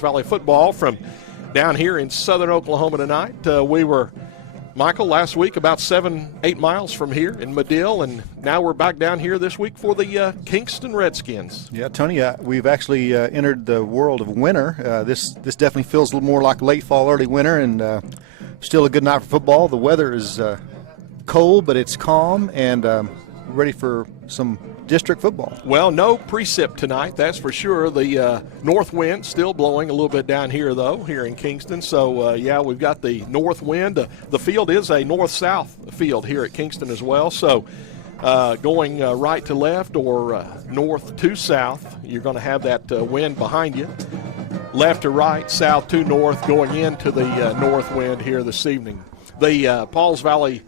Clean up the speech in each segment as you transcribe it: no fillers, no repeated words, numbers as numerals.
Valley football from down here in southern Oklahoma tonight. We were, Michael, last week about 7-8 miles from here in Medill, and now we're back down here this week for the Kingston Redskins. Yeah, Tony, we've actually entered the world of winter. This definitely feels a little more like late fall, early winter, and still a good night for football. The weather is cold, but it's calm, and ready for some district football. Well, no precip tonight, that's for sure. The north wind still blowing a little bit down here, though, here in Kingston. So, yeah, we've got the north wind. The field is a north-south field here at Kingston as well. So, going right to left or north to south, you're going to have that wind behind you. Left to right, south to north, going into the north wind here this evening. The Pauls Valley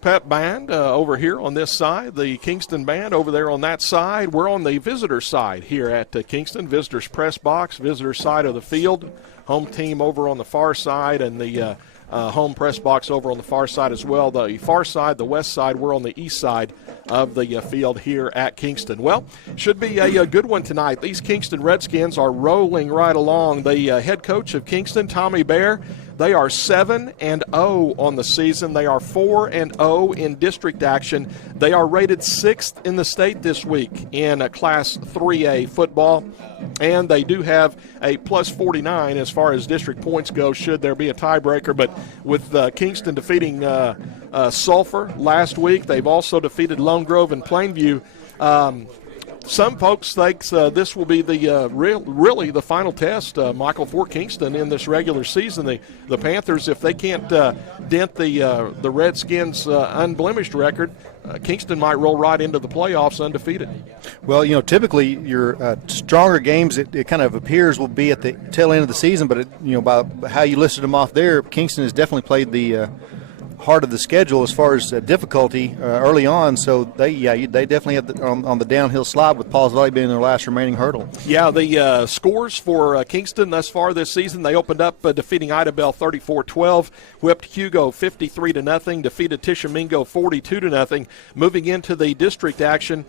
Pep Band over here on this side, the Kingston Band over there on that side. We're on the visitor side here at Kingston, visitors press box, visitor side of the field. Home team over on the far side, and the home press box over on the far side as well. The far side, the west side, we're on the east side of the field here at Kingston. Well, should be a good one tonight. These Kingston Redskins are rolling right along. The head coach of Kingston, Tommy Bear, they are 7-0 on the season. They are 4-0 in district action. They are rated 6th in the state this week in Class 3A football, and they do have a plus 49 as far as district points go should there be a tiebreaker. But with Kingston defeating Sulphur last week, they've also defeated Lone Grove and Plainview. Some folks think this will be the really the final test, Michael, for Kingston in this regular season. The Panthers, if they can't dent the Redskins' unblemished record, Kingston might roll right into the playoffs undefeated. Well, typically your stronger games, it kind of appears, will be at the tail end of the season. But by how you listed them off there, Kingston has definitely played the heart of the schedule as far as difficulty early on, so they definitely have on the downhill slide with Pauls Valley being their last remaining hurdle. Yeah, the scores for Kingston thus far this season: they opened up defeating Idabel 34-12, whipped Hugo 53-0, defeated Tishomingo 42-0. Moving into the district action,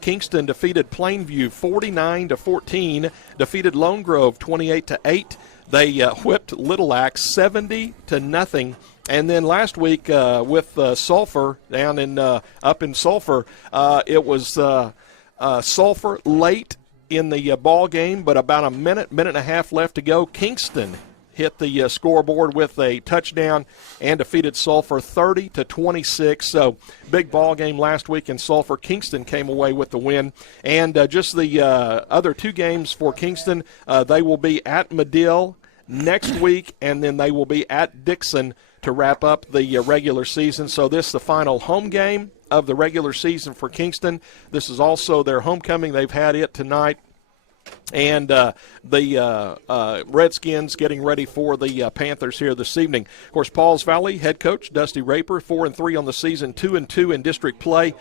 Kingston defeated Plainview 49-14, defeated Lone Grove 28-8. They whipped Little Axe 70-0. And then last week with Sulphur down in up in Sulphur, it was Sulphur late in the ball game, but about a minute and a half left to go. Kingston hit the scoreboard with a touchdown and defeated Sulphur 30-26. So big ball game last week in Sulphur. Kingston came away with the win. And just the other two games for Kingston, they will be at Medill next week, and then they will be at Dixon to wrap up the regular season. So this is the final home game of the regular season for Kingston. This is also their homecoming. They've had it tonight. And the Redskins getting ready for the Panthers here this evening. Of course, Pauls Valley head coach Dusty Raper, 4-3 on the season, 2-2 in district play.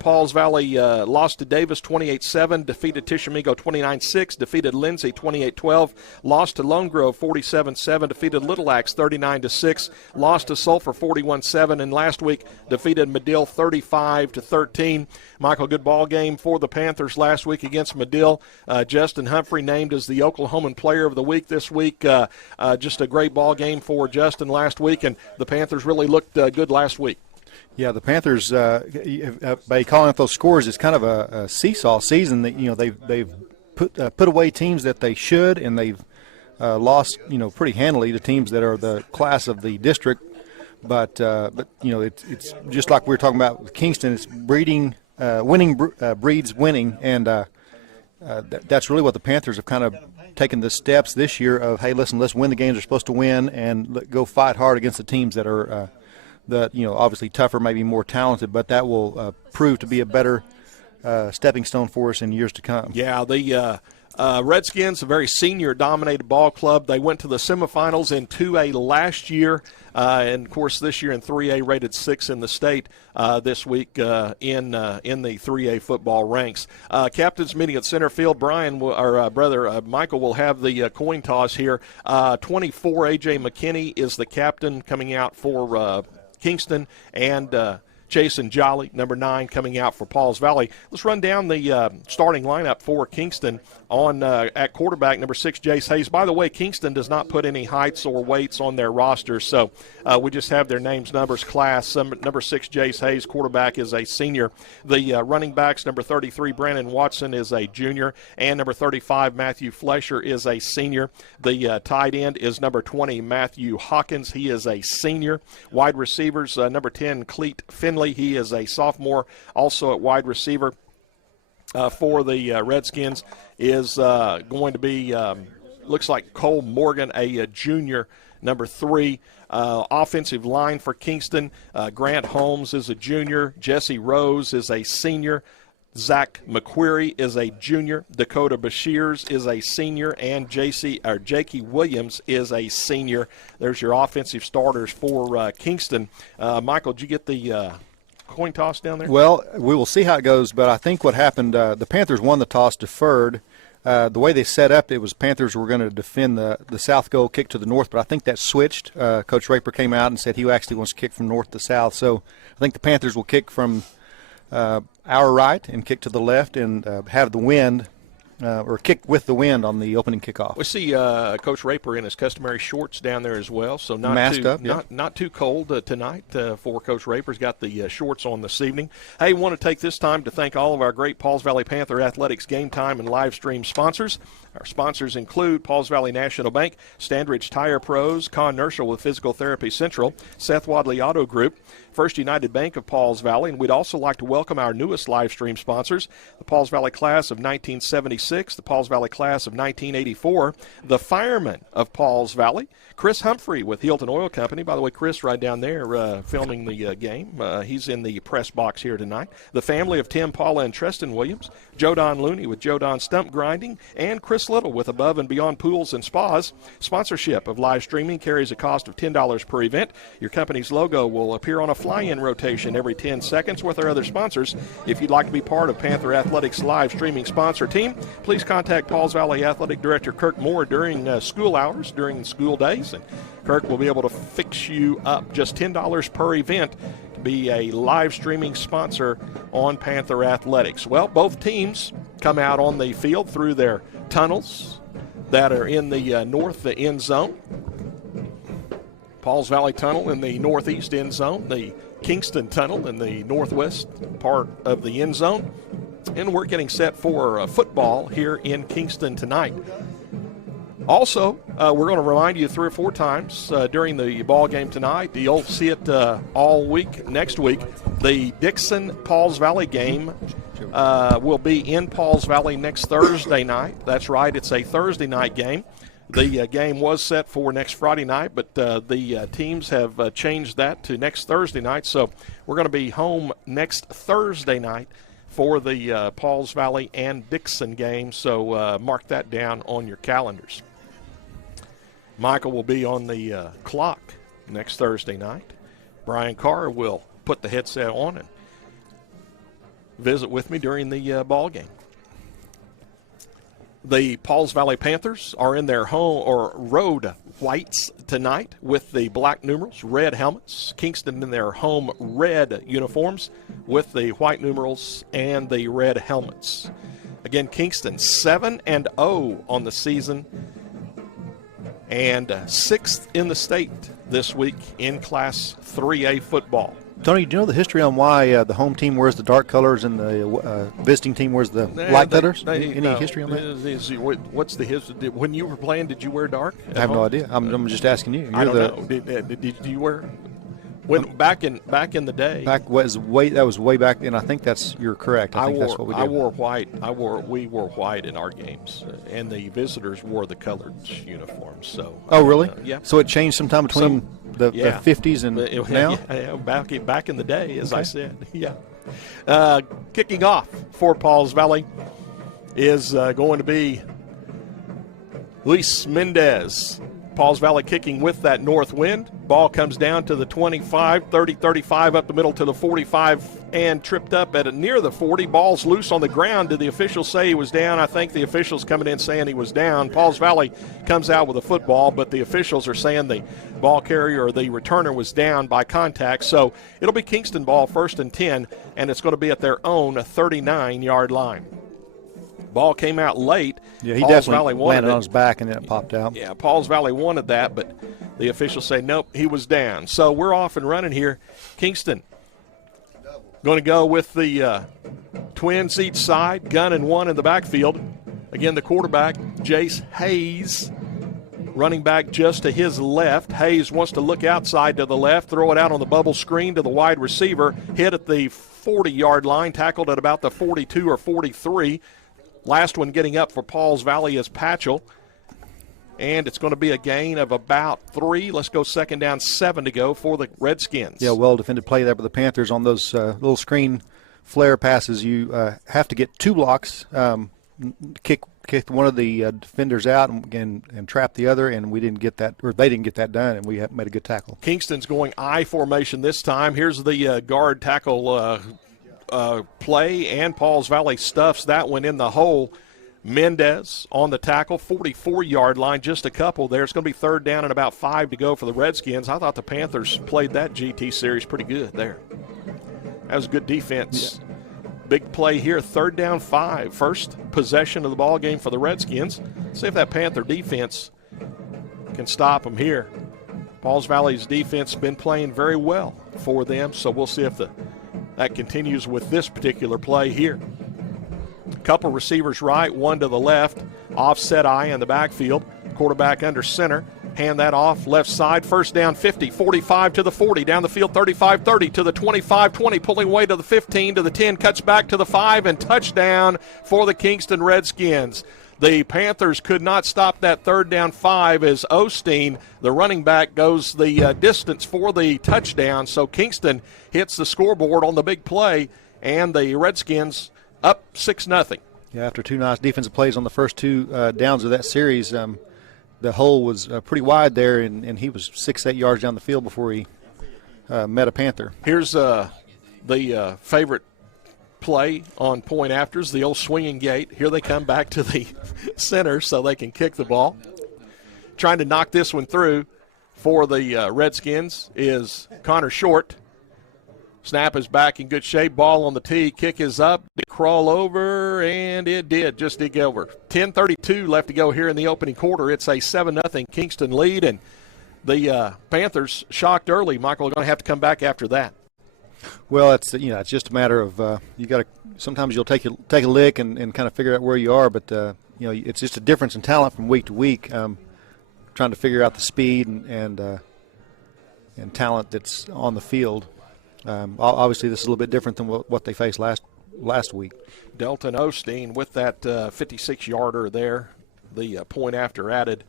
Pauls Valley lost to Davis 28-7, defeated Tishomingo 29-6, defeated Lindsay 28-12, lost to Lone Grove 47-7, defeated Little Axe 39-6, lost to Sulphur 41-7, and last week defeated Medill 35-13. Michael, good ball game for the Panthers last week against Medill. Justin Humphrey named as the Oklahoman Player of the Week this week. Just a great ball game for Justin last week, and the Panthers really looked good last week. Yeah, the Panthers, by calling out those scores, it's kind of a seesaw season. That they've put away teams that they should, and they've lost pretty handily to teams that are the class of the district. But it's just like we were talking about with Kingston. It's winning breeds winning, and that's really what the Panthers have kind of taken the steps this year of, hey, listen, let's win the games they're supposed to win and go fight hard against the teams that are obviously tougher, maybe more talented, but that will prove to be a better stepping stone for us in years to come. Yeah, the Redskins, a very senior-dominated ball club. They went to the semifinals in 2A last year, and, of course, this year in 3A, rated 6th in the state this week in the 3A football ranks. Captains meeting at center field. Michael will have the coin toss here. 24, A.J. McKinney is the captain coming out for Kingston, and Jason Jolly, number 9, coming out for Pauls Valley. Let's run down the starting lineup for Kingston. On at quarterback, number 6, Jace Hayes. By the way, Kingston does not put any heights or weights on their roster, so we just have their names, numbers, class. Number 6, Jace Hayes, quarterback, is a senior. The running backs, number 33, Brandon Watson, is a junior, and number 35, Matthew Flesher, is a senior. The tight end is number 20, Matthew Hawkins. He is a senior. Wide receivers, number 10, Cleet Finley. He is a sophomore, also at wide receiver. For the Redskins is going to be, looks like Cole Morgan, a junior, number 3. Offensive line for Kingston, Grant Holmes is a junior. Jesse Rose is a senior. Zach McQuarrie is a junior. Dakota Bashirs is a senior. And Jakey Williams is a senior. There's your offensive starters for Kingston. Michael, did you get the coin toss down there? Well, we will see how it goes, but I think what happened, the Panthers won the toss, deferred. The way they set up, it was Panthers were going to defend the south goal, kick to the north, but I think that switched. Coach Raper came out and said he actually wants to kick from north to south. So I think the Panthers will kick from our right and kick to the left and have the wind, or kick with the wind on the opening kickoff. We see Coach Raper in his customary shorts down there as well, so not too cold tonight for Coach Raper. He's got the shorts on this evening. Hey, want to take this time to thank all of our great Pauls Valley Panther Athletics game time and live stream sponsors. Our sponsors include Pauls Valley National Bank, Standridge Tire Pros, Con Nerschel with Physical Therapy Central, Seth Wadley Auto Group, First United Bank of Pauls Valley, and we'd also like to welcome our newest live stream sponsors, the Pauls Valley Class of 1976, the Pauls Valley Class of 1984, the Firemen of Pauls Valley, Chris Humphrey with Hilton Oil Company. By the way, Chris right down there filming the game. He's in the press box here tonight. The family of Tim, Paula, and Treston Williams, Joe Don Looney with Joe Don Stump Grinding, and Chris Little with Above and Beyond Pools and Spas. Sponsorship of live streaming carries a cost of $10 per event. Your company's logo will appear on a fly-in rotation every 10 seconds with our other sponsors. If you'd like to be part of Panther Athletics' live streaming sponsor team, please contact Pauls Valley Athletic Director Kirk Moore during school hours, during school days, and Kirk will be able to fix you up. Just $10 per event to be a live streaming sponsor on Panther Athletics. Well, both teams come out on the field through their tunnels that are in the north end zone. Pauls Valley Tunnel in the northeast end zone, the Kingston Tunnel in the northwest part of the end zone. And we're getting set for football here in Kingston tonight. Also, we're going to remind you 3 or 4 times during the ball game tonight. You'll see it all week next week. The Dixon-Pauls Valley game will be in Pauls Valley next Thursday night. That's right, it's a Thursday night game. The game was set for next Friday night, but the teams have changed that to next Thursday night. So we're going to be home next Thursday night for the Pauls Valley and Dixon game. So mark that down on your calendars. Michael will be on the clock next Thursday night. Brian Carr will put the headset on and visit with me during the ball game. The Pauls Valley Panthers are in their home or road whites tonight with the black numerals, red helmets. Kingston in their home red uniforms with the white numerals and the red helmets. Again, Kingston 7-0 on the season and 6th in the state this week in Class 3A football. Tony, do you know the history on why the home team wears the dark colors and the visiting team wears the light colors? Any history on that? What's the history? When you were playing, did you wear dark? I have no idea. I'm just asking you. I don't know. Did you wear? When back in the day, that was way back, and I think you're correct. I think that's what we did. I wore white. We wore white in our games, and the visitors wore the colored uniforms. So. Oh, really? Yeah. So it changed sometime between the 50s and now. Yeah, back in the day, as I said. Yeah. Kicking off for Pauls Valley is going to be Luis Mendez. Pauls Valley kicking with that north wind. Ball comes down to the 25, 30, 35, up the middle to the 45 and tripped up at near the 40. Ball's loose on the ground. Did the officials say he was down? I think the officials coming in saying he was down. Pauls Valley comes out with a football, but the officials are saying the ball carrier or the returner was down by contact. So it'll be Kingston ball, 1st and 10, and it's going to be at their own 39-yard line. Ball came out late. Yeah, he Pauls definitely Valley landed on his back and then it popped out. Yeah, Pauls Valley wanted that, but the officials say, nope, he was down. So we're off and running here. Kingston going to go with the twins each side, gun and one in the backfield. Again, the quarterback, Jace Hayes, running back just to his left. Hayes wants to look outside to the left, throw it out on the bubble screen to the wide receiver, hit at the 40-yard line, tackled at about the 42 or 43. Last one getting up for Pauls Valley is Patchell. And it's going to be a gain of about 3. Let's go 2nd down, 7 to go for the Redskins. Yeah, well-defended play there by the Panthers on those little screen flare passes. You have to get 2 blocks, kick one of the defenders out and trap the other, and we didn't get that, or they didn't get that done, and we made a good tackle. Kingston's going I formation this time. Here's the guard tackle play, and Pauls Valley stuffs that one in the hole. Mendez on the tackle, 44-yard line, just a couple there. It's going to be 3rd down and about 5 to go for the Redskins. I thought the Panthers played that GT series pretty good there. That was good defense. Yeah. Big play here, 3rd down 5. First possession of the ball game for the Redskins. See if that Panther defense can stop them here. Pauls Valley's defense has been playing very well for them, so we'll see if that continues with this particular play here. Couple receivers right, one to the left. Offset eye in the backfield. Quarterback under center. Hand that off left side. 1st down 50, 45 to the 40. Down the field 35, 30 to the 25, 20. Pulling away to the 15 to the 10. Cuts back to the 5 and touchdown for the Kingston Redskins. The Panthers could not stop that 3rd down 5 as Osteen, the running back, goes the distance for the touchdown. So Kingston hits the scoreboard on the big play, and the Redskins up 6-0. Yeah, after 2 nice defensive plays on the first 2 downs of that series, the hole was pretty wide there, and he was 6-8 yards down the field before he met a Panther. Here's the favorite play on point afters, the old swinging gate. Here they come back to the center so they can kick the ball. Trying to knock this one through for the Redskins is Connor Short. Snap is back in good shape. Ball on the tee. Kick is up. It crawl over, and it did. Just dig over. 10:32 left to go here in the opening quarter. It's a 7-0 Kingston lead, and the Panthers shocked early. Michael, are going to have to come back after that. Well, it's just a matter of you got to. Sometimes you'll take a lick and kind of figure out where you are, but it's just a difference in talent from week to week. Trying to figure out the speed and talent that's on the field. Obviously, this is a little bit different than what they faced last week. Delton Osteen with that 56-yarder there, the point after added.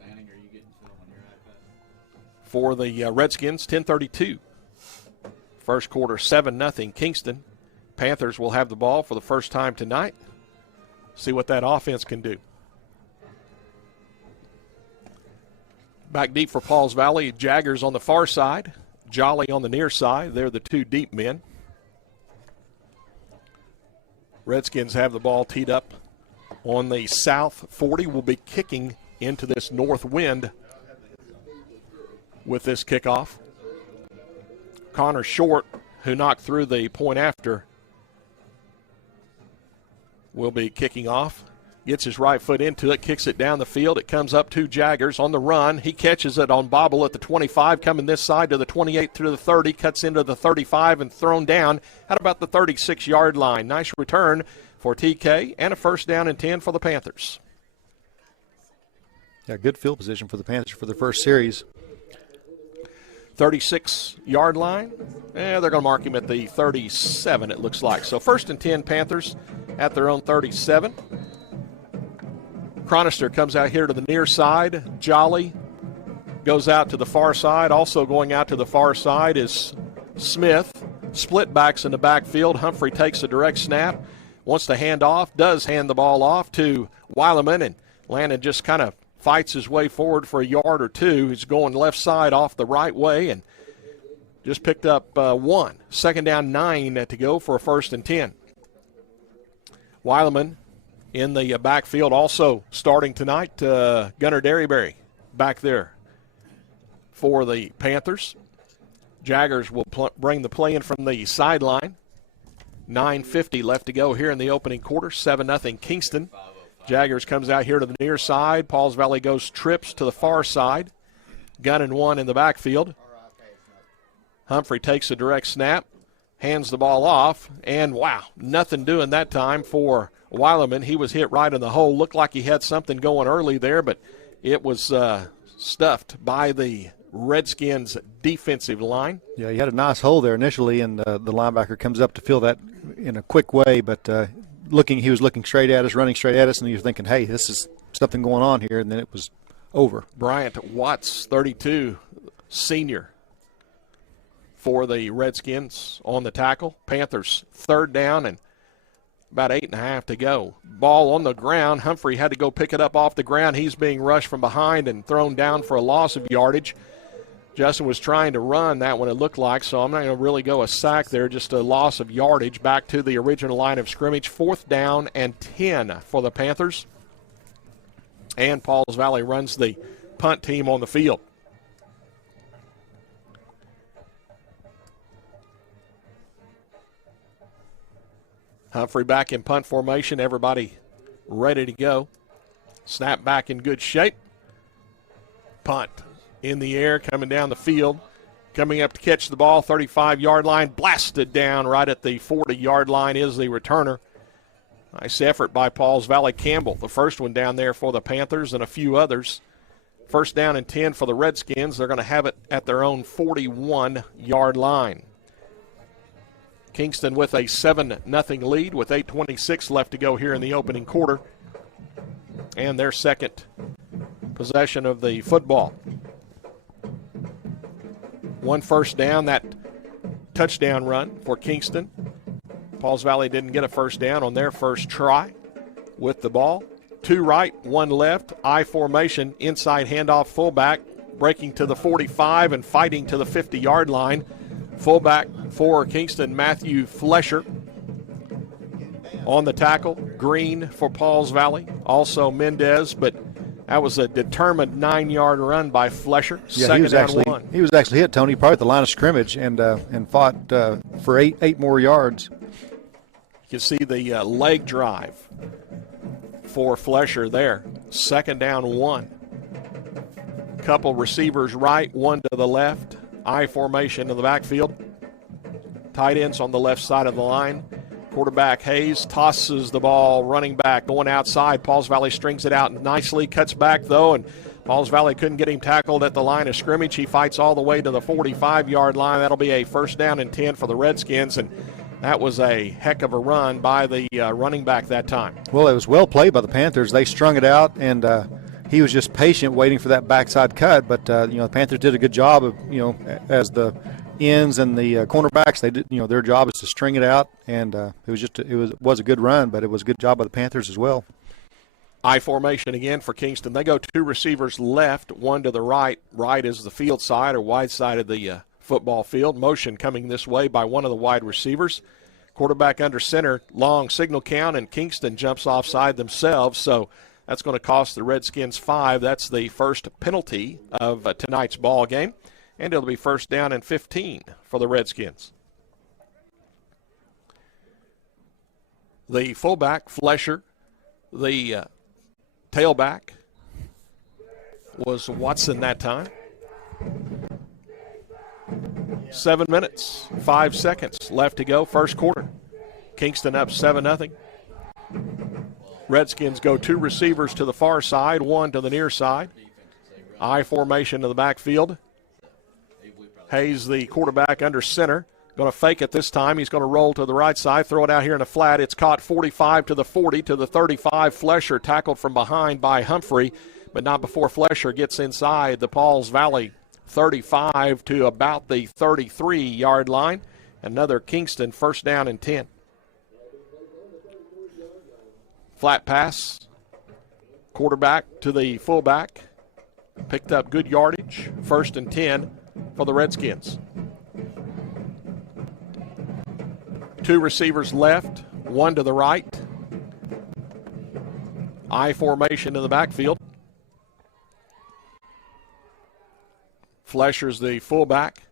Manning, are you getting film on your iPad? For the Redskins, 10:32. First quarter, 7-0 Kingston. Panthers will have the ball for the first time tonight. See what that offense can do. Back deep for Pauls Valley. Jaggers on the far side. Jolly on the near side. They're the 2 deep men. Redskins have the ball teed up on the south 40. Will be kicking into this north wind with this kickoff. Connor Short, who knocked through the point after, will be kicking off. Gets his right foot into it, kicks it down the field. It comes up to Jaggers on the run. He catches it on bobble at the 25, coming this side to the 28 through the 30, cuts into the 35 and thrown down at about the 36-yard line. Nice return for TK and a 1st down and 10 for the Panthers. Yeah, good field position for the Panthers for their first series. 36-yard line. They're going to mark him at the 37, it looks like. So 1st and 10 Panthers at their own 37. Chronister comes out here to the near side. Jolly goes out to the far side. Also going out to the far side is Smith. Split backs in the backfield. Humphrey takes a direct snap. Wants to hand off. Does hand the ball off to Weileman. And Landon just kind of fights his way forward for a yard or 2. He's going left side off the right way and Just picked up 1. Second down, 9 to go for a 1st and 10. Weileman in the backfield also starting tonight. Gunnar Derryberry back there for the Panthers. Jaggers will bring the play in from the sideline. 9:50 left to go here in the opening quarter. 7-0 Kingston. Jaggers comes out here to the near side. Pauls Valley goes trips to the far side. Gun and 1 in the backfield. Humphrey takes a direct snap, hands the ball off, and wow, nothing doing that time for Weileman. He was hit right in the hole. Looked like he had something going early there, but it was stuffed by the Redskins defensive line. Yeah, he had a nice hole there initially, and the linebacker comes up to fill that in a quick way, but he was looking straight at us, running straight at us, and he was thinking, hey, this is something going on here, and then it was over. Bryant Watts, 32, senior for the Redskins on the tackle. Panthers 3rd down and about 8.5 to go. Ball on the ground. Humphrey had to go pick it up off the ground. He's being rushed from behind and thrown down for a loss of yardage. Justin was trying to run that one, it looked like, so I'm not going to really go a sack there, just a loss of yardage back to the original line of scrimmage. 4th down and 10 for the Panthers. And Pauls Valley runs the punt team on the field. Humphrey back in punt formation. Everybody ready to go. Snap back in good shape. Punt in the air, coming down the field. Coming up to catch the ball, 35-yard line. Blasted down right at the 40-yard line is the returner. Nice effort by Pauls Valley Campbell. The first one down there for the Panthers and a few others. 1st down and 10 for the Redskins. They're going to have it at their own 41-yard line. Kingston with a 7-0 lead with 8:26 left to go here in the opening quarter. And their second possession of the football. 1 first down, that touchdown run for Kingston. Pauls Valley didn't get a first down on their first try with the ball. 2 right, 1 left, I formation, inside handoff fullback, breaking to the 45 and fighting to the 50-yard line. Fullback for Kingston, Matthew Flesher. On the tackle, Green for Pauls Valley. Also Mendez, but that was a determined 9-yard run by Flesher. Yeah, Second down 1. He was actually hit, Tony, probably at the line of scrimmage, and fought for eight more yards. You can see the leg drive for Flesher there. Second down 1. Couple receivers right, 1 to the left. I formation in the backfield. Tight ends on the left side of the line. Quarterback Hayes tosses the ball, running back going outside. Pauls Valley strings it out nicely, cuts back though, and Pauls Valley couldn't get him tackled at the line of scrimmage. He fights all the way to the 45-yard line. That'll be a 1st down and 10 for the Redskins, and that was a heck of a run by the running back that time. Well, it was well played by the Panthers. They strung it out, and he was just patient waiting for that backside cut, but the Panthers did a good job of, as the ends and the cornerbacks, they did, their job is to string it out, and it was a good run, but it was a good job by the Panthers as well. I formation again for Kingston. They go 2 receivers left, 1 to the right. Right is the field side or wide side of the football field. Motion coming this way by one of the wide receivers. Quarterback under center, long signal count, and Kingston jumps offside themselves, so that's going to cost the Redskins 5. That's the first penalty of tonight's ball game. And it'll be 1st down and 15 for the Redskins. The fullback, Flesher. The tailback was Watson that time. 7 minutes, 5 seconds left to go, first quarter. Kingston up 7-0. Redskins go 2 receivers to the far side, 1 to the near side. I formation to the backfield. Hayes, the quarterback, under center. Going to fake it this time. He's going to roll to the right side, throw it out here in a flat. It's caught 45 to the 40 to the 35. Flesher tackled from behind by Humphrey, but not before Flesher gets inside the Pauls Valley 35 to about the 33-yard line. Another Kingston 1st down and 10. Flat pass. Quarterback to the fullback. Picked up good yardage. 1st and 10 for the Redskins. Two receivers left, one to the right. I formation in the backfield. Flesher's the fullback.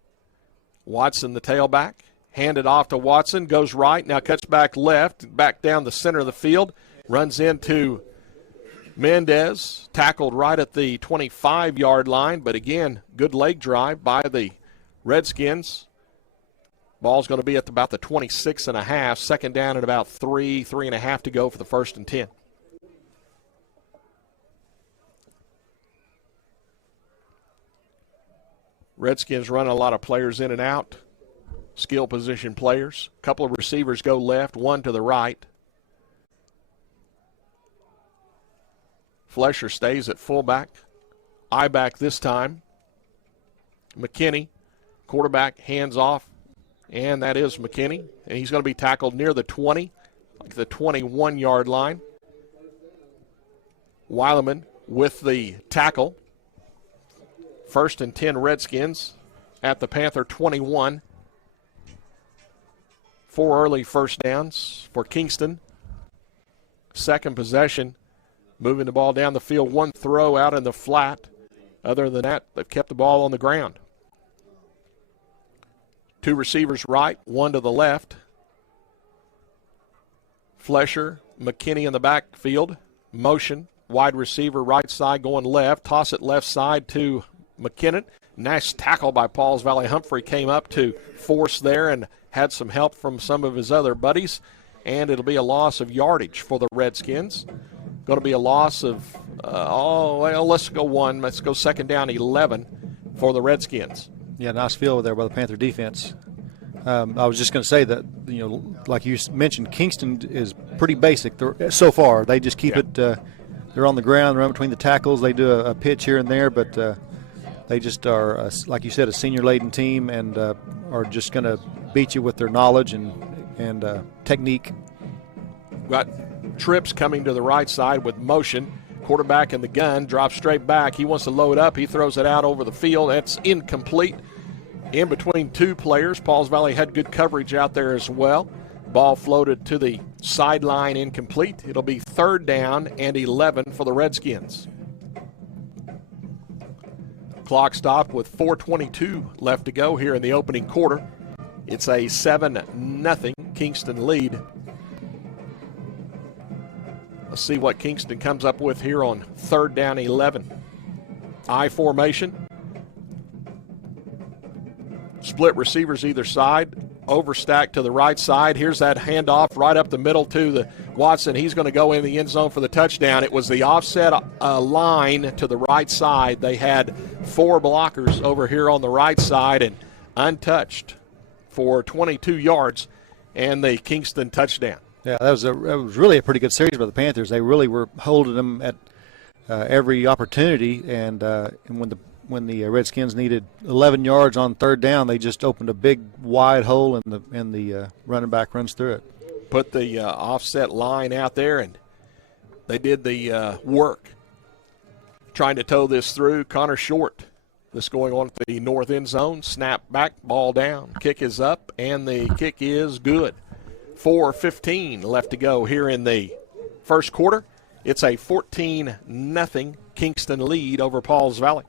Watson the tailback. Handed off to Watson, goes right, now cuts back left, back down the center of the field. Runs into Mendez, tackled right at the 25-yard line, but again, good leg drive by the Redskins. Ball's going to be at about the 26.5, second down and about 3.5 to go for the 1st and 10. Redskins run a lot of players in and out, skill position players. A couple of receivers go left, one to the right. Flesher stays at fullback. I-back this time. McKinney, quarterback, hands off. And that is McKinney. And he's going to be tackled near the 20, like the 21-yard line. Weileman with the tackle. 1st and 10 Redskins at the Panther 21. 4 early first downs for Kingston. Second possession, moving the ball down the field. One throw out in the flat. Other than that, they've kept the ball on the ground. Two receivers right, one to the left. Flesher, McKinney in the backfield. Motion, wide receiver right side going left. Toss it left side to McKinnon. Nice tackle by Pauls Valley. Humphrey came up to force there and had some help from some of his other buddies. And it'll be a loss of yardage for the Redskins. Going to be a loss of, let's go one. Let's go second down 11 for the Redskins. Yeah, nice field there by the Panther defense. I was just going to say that, like you mentioned, Kingston is pretty basic so far. They just keep it, they're on the ground, run between the tackles. They do a pitch here and there, but they just are, like you said, a senior-laden team and are just going to beat you with their knowledge and technique. Got trips coming to the right side with motion. Quarterback in the gun, drops straight back. He wants to load up. He throws it out over the field. That's incomplete. In between two players. Pauls Valley had good coverage out there as well. Ball floated to the sideline, incomplete. It'll be 3rd down and 11 for the Redskins. Clock stopped with 4:22 left to go here in the opening quarter. It's a 7-0 Kingston lead. Let's see what Kingston comes up with here on 3rd down 11. I formation. Split receivers either side. Overstacked to the right side. Here's that handoff right up the middle to the Watson. He's going to go in the end zone for the touchdown. It was the offset line to the right side. They had 4 blockers over here on the right side and untouched for 22 yards and the Kingston touchdown. Yeah, that was really a pretty good series by the Panthers. They really were holding them at every opportunity, and when the Redskins needed 11 yards on 3rd down, they just opened a big wide hole, and the running back runs through it. Put the offset line out there, and they did the work trying to tow this through. Connor Short, this going on at the north end zone. Snap back, ball down. Kick is up, and the kick is good. 4:15 left to go here in the first quarter. It's a 14-0 Kingston lead over Pauls Valley.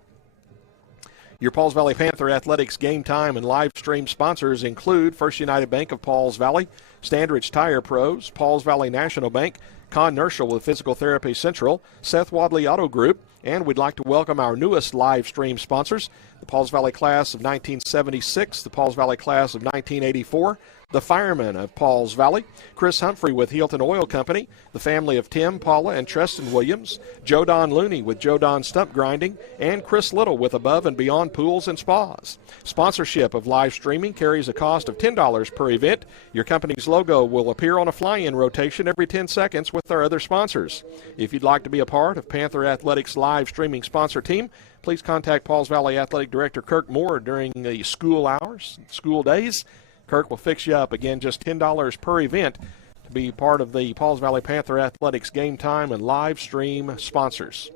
Your Pauls Valley Panther Athletics game time and live stream sponsors include First United Bank of Pauls Valley, Standridge Tire Pros, Pauls Valley National Bank, Con Nerschel with Physical Therapy Central, Seth Wadley Auto Group, and we'd like to welcome our newest live stream sponsors, the Pauls Valley Class of 1976, the Pauls Valley Class of 1984, the Firemen of Pauls Valley, Chris Humphrey with Hilton Oil Company, the family of Tim, Paula, and Treston Williams, Joe Don Looney with Joe Don Stump Grinding, and Chris Little with Above and Beyond Pools and Spas. Sponsorship of live streaming carries a cost of $10 per event. Your company's logo will appear on a fly-in rotation every 10 seconds with our other sponsors. If you'd like to be a part of Panther Athletics live streaming sponsor team, please contact Pauls Valley Athletic Director Kirk Moore during the school hours, school days. Kirk will fix you up. Again, just $10 per event to be part of the Pauls Valley Panther Athletics game time and live stream sponsors.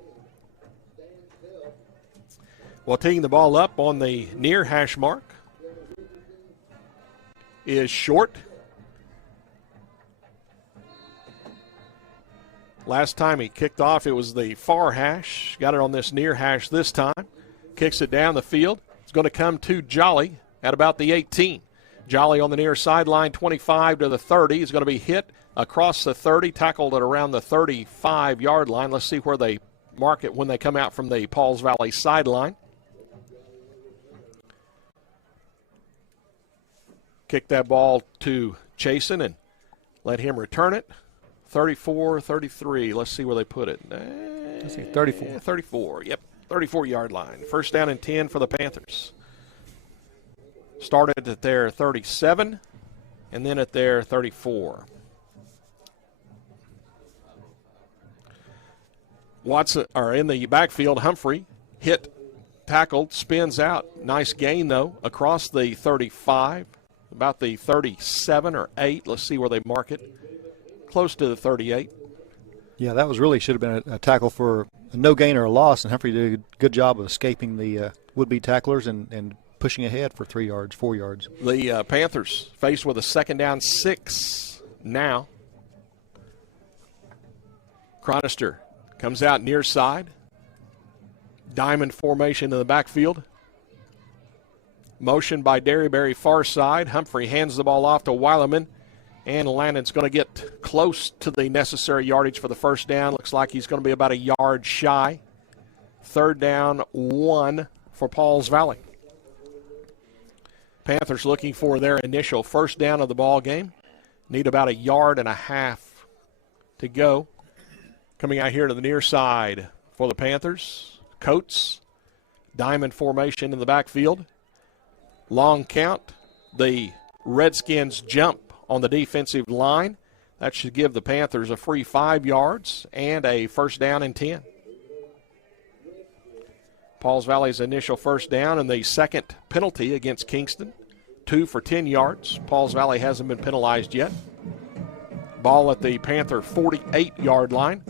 Well, teeing the ball up on the near hash mark is Short. Last time he kicked off, it was the far hash. Got it on this near hash this time. Kicks it down the field. It's going to come to Jolly at about the 18. Jolly on the near sideline, 25 to the 30. He's going to be hit across the 30, tackled at around the 35-yard line. Let's see where they mark it when they come out from the Pauls Valley sideline. Kick that ball to Chasen and let him return it. 34, 33. Let's see where they put it. Let's see, 34. 34, yep. 34-yard line. First down and 10 for the Panthers. Started at their 37 and then at their 34. Watson, or in the backfield, Humphrey hit, tackled, spins out. Nice gain, though, across the 35, about the 37 or 8. Let's see where they mark it. Close to the 38. Yeah, that was really should have been a tackle for a no gain or a loss, and Humphrey did a good job of escaping the would-be tacklers and pushing ahead for 3 yards, 4 yards. The Panthers faced with a second down 6 now. Chronister comes out near side. Diamond formation in the backfield. Motion by Derryberry far side. Humphrey hands the ball off to Weileman. And Landon's going to get close to the necessary yardage for the first down. Looks like he's going to be about a yard shy. Third down, 1 for Pauls Valley. Panthers looking for their initial first down of the ball game. Need about a yard and a half to go. Coming out here to the near side for the Panthers. Coates, diamond formation in the backfield. Long count. The Redskins jump on the defensive line. That should give the Panthers a free 5 yards and a first down and 10. Pauls Valley's initial first down and the second penalty against Kingston. 2 for 10 yards. Pauls Valley hasn't been penalized yet. Ball at the Panther 48-yard line.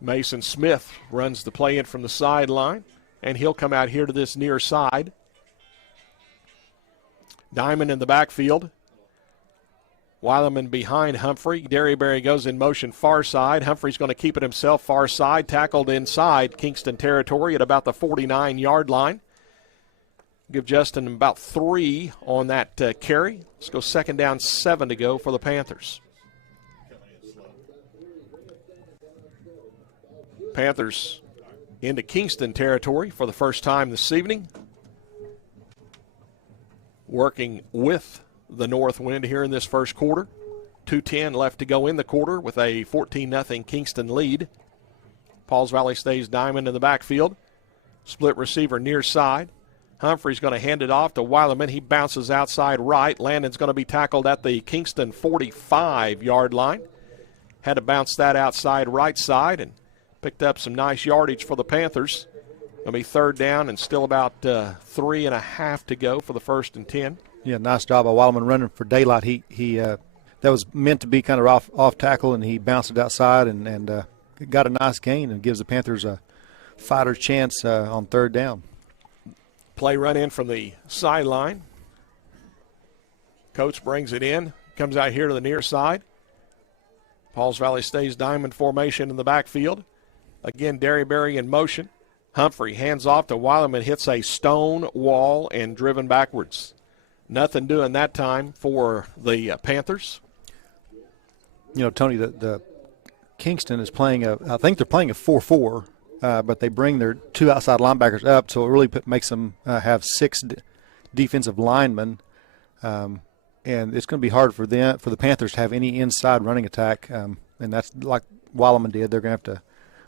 Mason Smith runs the play in from the sideline, and he'll come out here to this near side. Diamond in the backfield. Weileman behind Humphrey. Derryberry goes in motion far side. Humphrey's going to keep it himself far side. Tackled inside Kingston territory at about the 49-yard line. Give Justin about 3 on that carry. Let's go second down, 7 to go for the Panthers. Panthers into Kingston territory for the first time this evening. Working with the north wind here in this first quarter. 2:10 left to go in the quarter with a 14-0 Kingston lead. Pauls Valley stays diamond in the backfield. Split receiver near side. Humphrey's going to hand it off to Weileman. He bounces outside right. Landon's going to be tackled at the Kingston 45-yard line. Had to bounce that outside right side and picked up some nice yardage for the Panthers. Going to be third down and still about 3.5 to go for the first and 10. Yeah, nice job by Weileman running for daylight. He that was meant to be kind of off tackle, and he bounced it outside and got a nice gain and gives the Panthers a fighter's chance on third down. Play run in from the sideline. Coates brings it in, comes out here to the near side. Pauls Valley stays diamond formation in the backfield. Again, Derryberry in motion. Humphrey hands off to Weileman, hits a stone wall and driven backwards. Nothing doing that time for the Panthers. You know, Tony, the Kingston is playing I think they're playing a 4-4, but they bring their 2 outside linebackers up, so it really makes them have 6 defensive linemen, and it's going to be hard for the Panthers to have any inside running attack, and that's like Weileman did. They're going to have to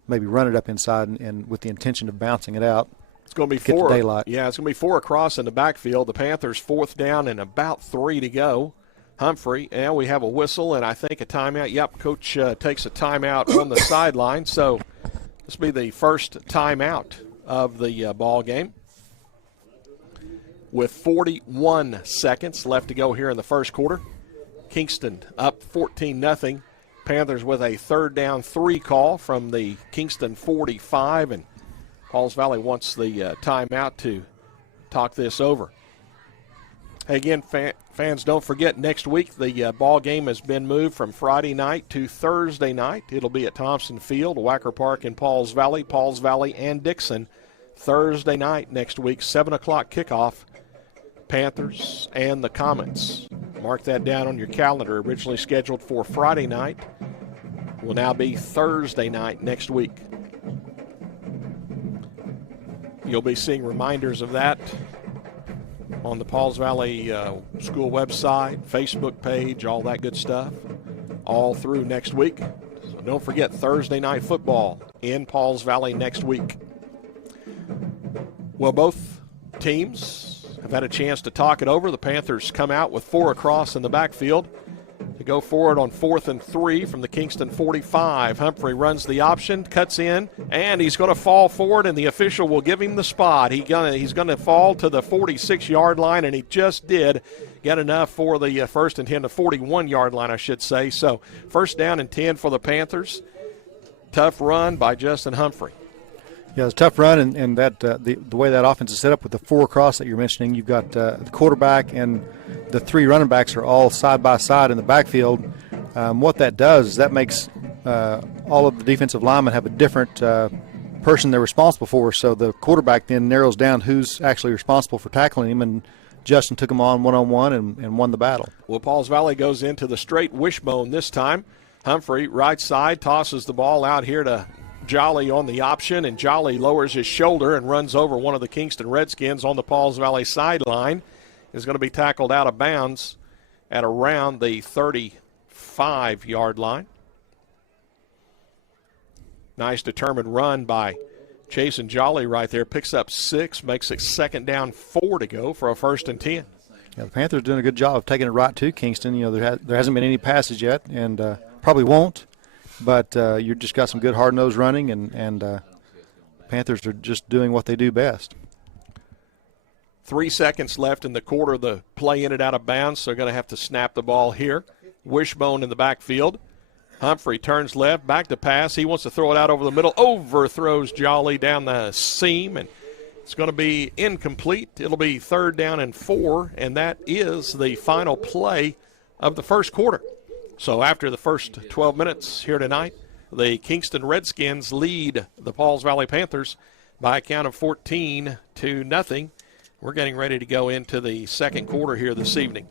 maybe run it up inside and with the intention of bouncing it out. It's going to be 4. Yeah, it's going to be 4 across in the backfield. The Panthers fourth down and about 3 to go. Humphrey, and we have a whistle and I think a timeout. Yep, Coach takes a timeout on the sideline. So this will be the first timeout of the ball game. With 41 seconds left to go here in the first quarter. Kingston up 14-0. Panthers with a third down 3 call from the Kingston 45, and Pauls Valley wants the timeout to talk this over. Again, fans, don't forget, next week the ball game has been moved from Friday night to Thursday night. It'll be at Thompson Field, Wacker Park in Pauls Valley, and Dixon. Thursday night next week, 7 o'clock kickoff, Panthers and the Comets. Mark that down on your calendar. Originally scheduled for Friday night, will now be Thursday night next week. You'll be seeing reminders of that on the Pauls Valley School website, Facebook page, all that good stuff, all through next week. So don't forget Thursday night football in Pauls Valley next week. Well, both teams have had a chance to talk it over. The Panthers come out with 4 across in the backfield to go forward on 4th and 3 from the Kingston 45. Humphrey runs the option, cuts in, and he's going to fall forward, and the official will give him the spot. He's going to fall to the 46-yard line, and he just did get enough for the first and 10, the 41-yard line, I should say. So first down and 10 for the Panthers. Tough run by Justin Humphrey. Yeah, it's a tough run, and that the way that offense is set up with the 4 across that you're mentioning, you've got the quarterback and the 3 running backs are all side by side in the backfield. What that does is that makes all of the defensive linemen have a different person they're responsible for. So the quarterback then narrows down who's actually responsible for tackling him, and Justin took him on one-on-one and won the battle. Well, Pauls Valley goes into the straight wishbone this time. Humphrey, right side, tosses the ball out here to Jolly on the option, and Jolly lowers his shoulder and runs over one of the Kingston Redskins on the Pauls Valley sideline. Is going to be tackled out of bounds at around the 35-yard line. Nice determined run by Jason Jolly right there. Picks up 6, makes it 2nd down, 4 to go for a 1st and 10. Yeah, the Panthers doing a good job of taking it right to Kingston. You know, there hasn't been any passes yet, and probably won't. But you just got some good hard-nosed running, and Panthers are just doing what they do best. 3 seconds left in the quarter. The play in and out of bounds, so they're going to have to snap the ball here. Wishbone in the backfield. Humphrey turns left, back to pass. He wants to throw it out over the middle. Overthrows Jolly down the seam, and it's going to be incomplete. It'll be 3rd down and 4, and that is the final play of the first quarter. So after the first 12 minutes here tonight, the Kingston Redskins lead the Pauls Valley Panthers by a count of 14-0. We're getting ready to go into the second quarter here this evening.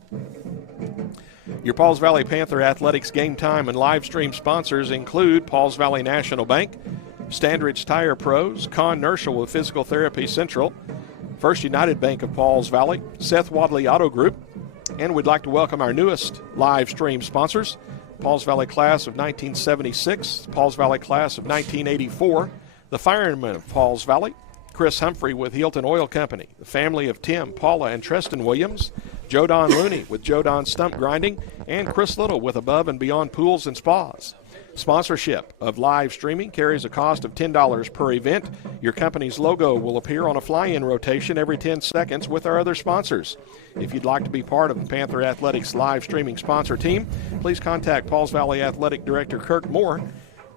Your Pauls Valley Panther Athletics game time and live stream sponsors include Pauls Valley National Bank, Standridge Tire Pros, Con Nerschel with Physical Therapy Central, First United Bank of Pauls Valley, Seth Wadley Auto Group, and we'd like to welcome our newest live stream sponsors, Pauls Valley Class of 1976, Pauls Valley Class of 1984, the Firemen of Pauls Valley, Chris Humphrey with Hilton Oil Company, the family of Tim, Paula, and Treston Williams, Joe Don Looney with Joe Don Stump Grinding, and Chris Little with Above and Beyond Pools and Spas. Sponsorship of live streaming carries a cost of $10 per event. Your company's logo will appear on a fly-in rotation every 10 seconds with our other sponsors. If you'd like to be part of the Panther Athletics live streaming sponsor team, please contact Pauls Valley Athletic Director Kirk Moore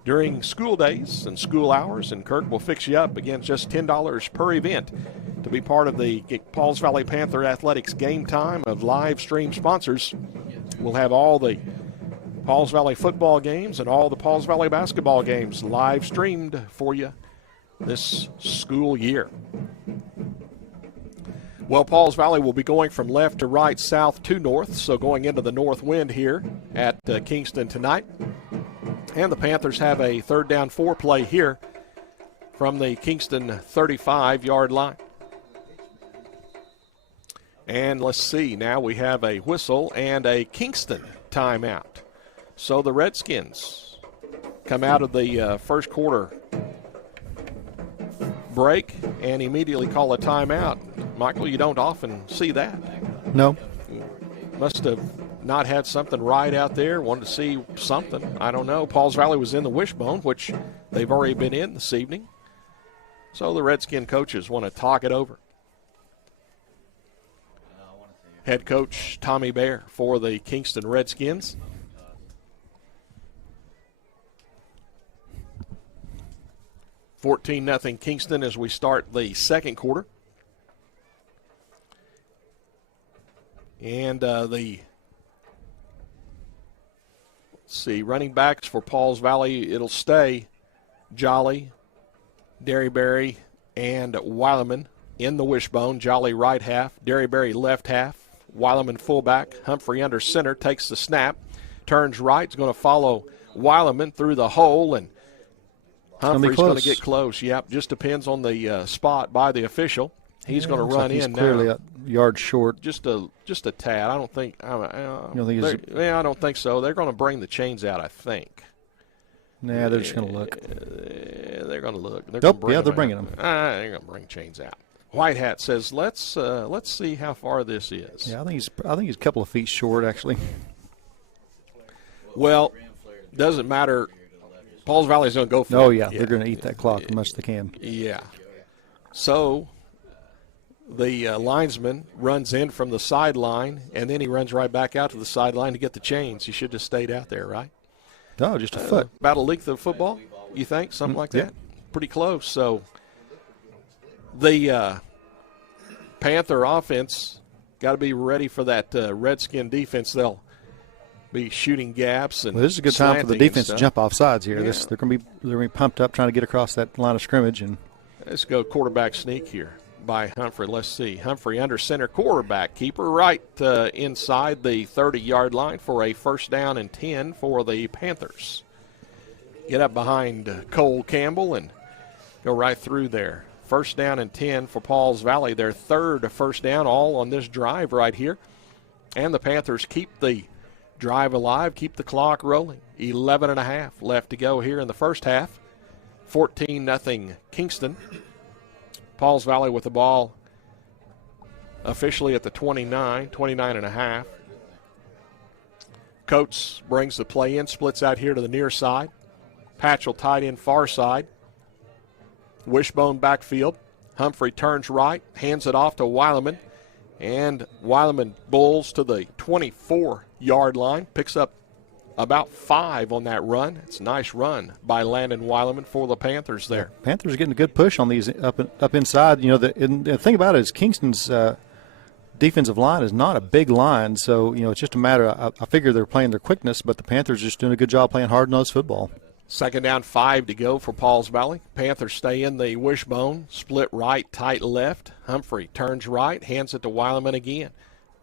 during school days and school hours, and Kirk will fix you up. Again, just $10 per event to be part of the Pauls Valley Panther Athletics game time of live stream sponsors. We'll have all the Pauls Valley football games and all the Pauls Valley basketball games live streamed for you this school year. Well, Pauls Valley will be going from left to right, south to north, so going into the north wind here at Kingston tonight. And the Panthers have a 3rd down 4 play here from the Kingston 35-yard line. And let's see, now we have a whistle and a Kingston timeout. So the Redskins come out of the first quarter break and immediately call a timeout. Michael, you don't often see that. No. Must have not had something right out there, wanted to see something. I don't know. Pauls Valley was in the wishbone, which they've already been in this evening. So the Redskin coaches want to talk it over. Head coach Tommy Bear for the Kingston Redskins. $14-0 Kingston as we start the second quarter. And running backs for Pauls Valley, it'll stay Jolly, Derryberry, and Weileman in the wishbone. Jolly right half, Derryberry left half, Weileman fullback. Humphrey under center, takes the snap, turns right, is going to follow Weileman through the hole, and Humphrey's going to get close. Yep, just depends on the spot by the official. He's going to run in now. Clearly a yard short. Just a tad. I don't think. You don't think I don't think so. They're going to bring the chains out, I think. Nah, they're just going to look. They're going to look. They're bringing them. They're going to bring chains out. White Hat says, "Let's see how far this is." Yeah, I think he's a couple of feet short, actually. Well, doesn't matter. Pauls Valley's going to go for it. Oh yeah, they're going to eat that clock as much as they can. Yeah. So the linesman runs in from the sideline, and then he runs right back out to the sideline to get the chains. He should have stayed out there, right? No, just a foot. About a length of football, you think? Something like that? Yeah. Pretty close. So the Panther offense got to be ready for that Redskin defense. They'll be shooting gaps. And this is a good time for the defense to jump off sides here. Yeah. They're going to be pumped up trying to get across that line of scrimmage. And let's go quarterback sneak here by Humphrey. Let's see. Humphrey under center, quarterback keeper right inside the 30-yard line for a first down and 10 for the Panthers. Get up behind Cole Campbell and go right through there. First down and 10 for Pauls Valley, their third first down, all on this drive right here. And the Panthers keep the drive alive, keep the clock rolling. 11.5 left to go here in the first half. 14-0 Kingston. Pauls Valley with the ball officially at the 29.5. Coates brings the play in, splits out here to the near side. Patchell tight end far side. Wishbone backfield. Humphrey turns right, hands it off to Weileman. And Weileman bulls to the 24-yard line, picks up about 5 on that run. It's a nice run by Landon Weileman for the Panthers there. Yeah, Panthers are getting a good push on these up inside. You know, the thing about it is Kingston's defensive line is not a big line, so, you know, it's just a matter of, I figure they're playing their quickness, but the Panthers are just doing a good job playing hard-nosed football. Second down, 5 to go for Pauls Valley. Panthers stay in the wishbone, split right, tight left. Humphrey turns right, hands it to Weileman again.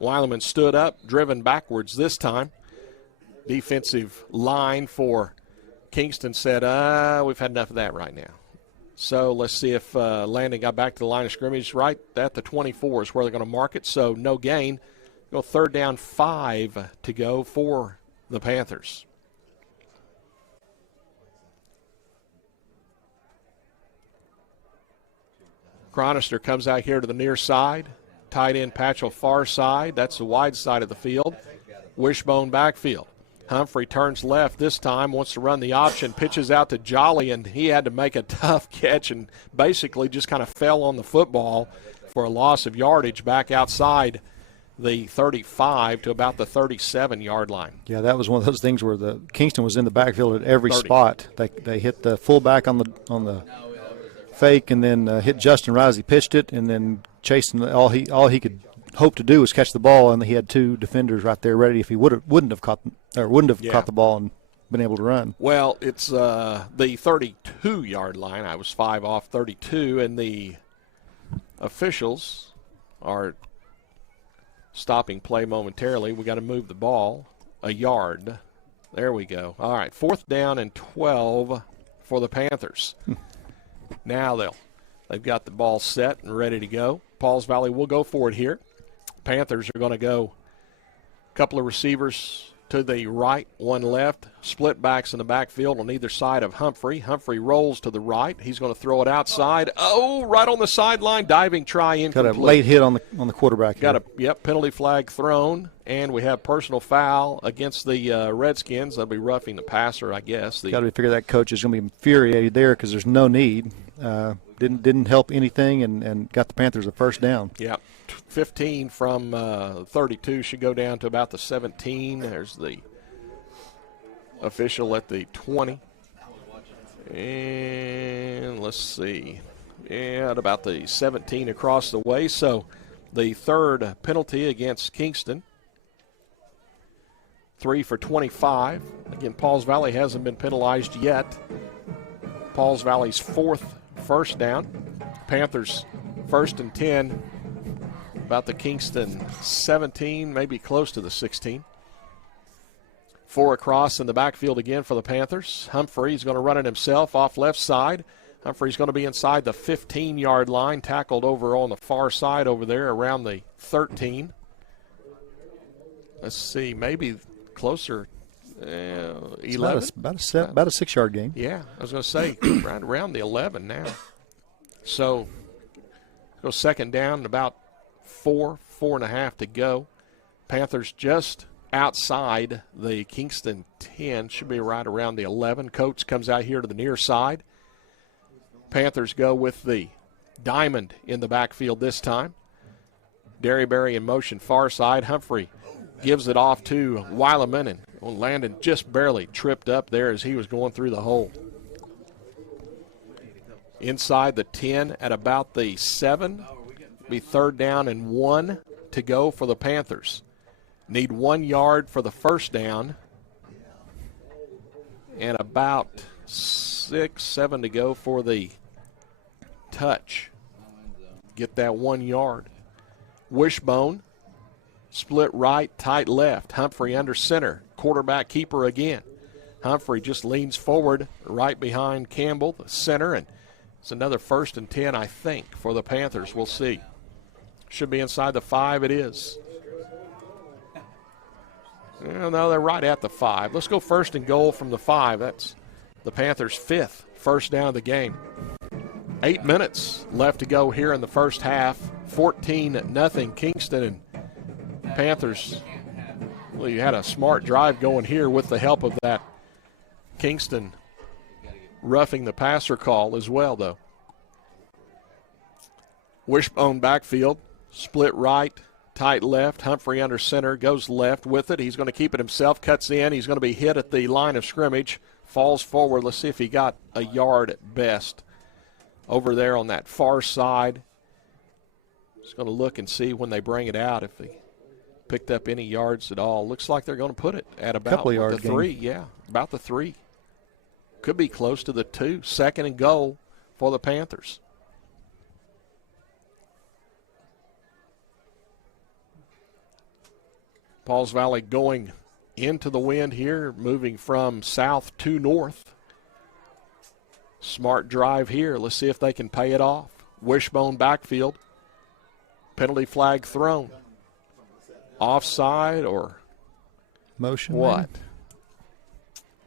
Weileman stood up, driven backwards this time. Defensive line for Kingston said, we've had enough of that right now. So let's see if Landon got back to the line of scrimmage right at the 24 is where they're going to mark it. So no gain. Go third down, 5 to go for the Panthers. Chronister comes out here to the near side. Tight end Patchell far side. That's the wide side of the field. Wishbone backfield. Humphrey turns left this time, wants to run the option, pitches out to Jolly, and he had to make a tough catch and basically just kind of fell on the football for a loss of yardage back outside the 35 to about the 37-yard line. Yeah, that was one of those things where the Kingston was in the backfield at every spot. They hit the fullback on the fake and then hit Justin right as he pitched it, and then chasing all he could hope to do was catch the ball, and he had 2 defenders right there ready if he wouldn't have caught the ball and been able to run. Well, it's the 32-yard line. I was 5 off 32, and the officials are stopping play momentarily. We got to move the ball a yard. There we go. All right, 4th down and 12 for the Panthers. Now they've got the ball set and ready to go. Pauls Valley will go for it here. Panthers are going to go a couple of receivers to the right, 1 left, split backs in the backfield on either side of Humphrey. Humphrey rolls to the right. He's going to throw it outside. Oh, right on the sideline, diving try incomplete. Got a late hit on the quarterback. Got penalty flag thrown, and we have personal foul against the Redskins. They'll be roughing the passer, I guess. Got to figure that coach is going to be infuriated there because there's no need. Didn't help anything and got the Panthers a first down. Yeah. 15 from 32 should go down to about the 17. There's the official at the 20. And let's see. Yeah, at about the 17 across the way. So the third penalty against Kingston 3 for 25. Again, Pauls Valley hasn't been penalized yet. Pauls Valley's 4th first down. Panthers 1st and 10, about the Kingston 17, maybe close to the 16. 4 across in the backfield again for the Panthers. Humphrey's going to run it himself off left side. Humphrey's going to be inside the 15-yard line, tackled over on the far side over there around the 13. Let's see, maybe closer, 11. About a 6-yard gain. Yeah, I was going to say right around the 11 now. So go second down, about 4.5 to go. Panthers just outside the Kingston 10, should be right around the 11. Coates comes out here to the near side. Panthers go with the diamond in the backfield this time. Derryberry in motion far side. Humphrey gives it off to Weileman, and Landon just barely tripped up there as he was going through the hole. Inside the 10 at about the 7. Be 3rd down and 1 to go for the Panthers. Need 1 yard for the first down. And about 6, 7 to go for the touch. Get that 1 yard. Wishbone, split right, tight left. Humphrey under center. Quarterback keeper again. Humphrey just leans forward right behind Campbell, the center, and it's another 1st and 10, I think, for the Panthers. We'll see. Should be inside the 5. It is. Well, no, they're right at the 5. Let's go 1st and goal from the 5. That's the Panthers' 5th first down of the game. 8 minutes left to go here in the first half. 14-0 Kingston, and Panthers, well, you had a smart drive going here with the help of that Kingston roughing the passer call as well, though. Wishbone backfield, split right, tight left. Humphrey under center, goes left with it. He's going to keep it himself, cuts in. He's going to be hit at the line of scrimmage, falls forward. Let's see if he got a yard at best over there on that far side. Just going to look and see when they bring it out if he picked up any yards at all. Looks like they're going to put it at about the 3. Yeah, about the 3. Could be close to the 2. 2nd and goal for the Panthers. Pauls Valley going into the wind here, moving from south to north. Smart drive here. Let's see if they can pay it off. Wishbone backfield. Penalty flag thrown. Offside or motion? What? Maybe?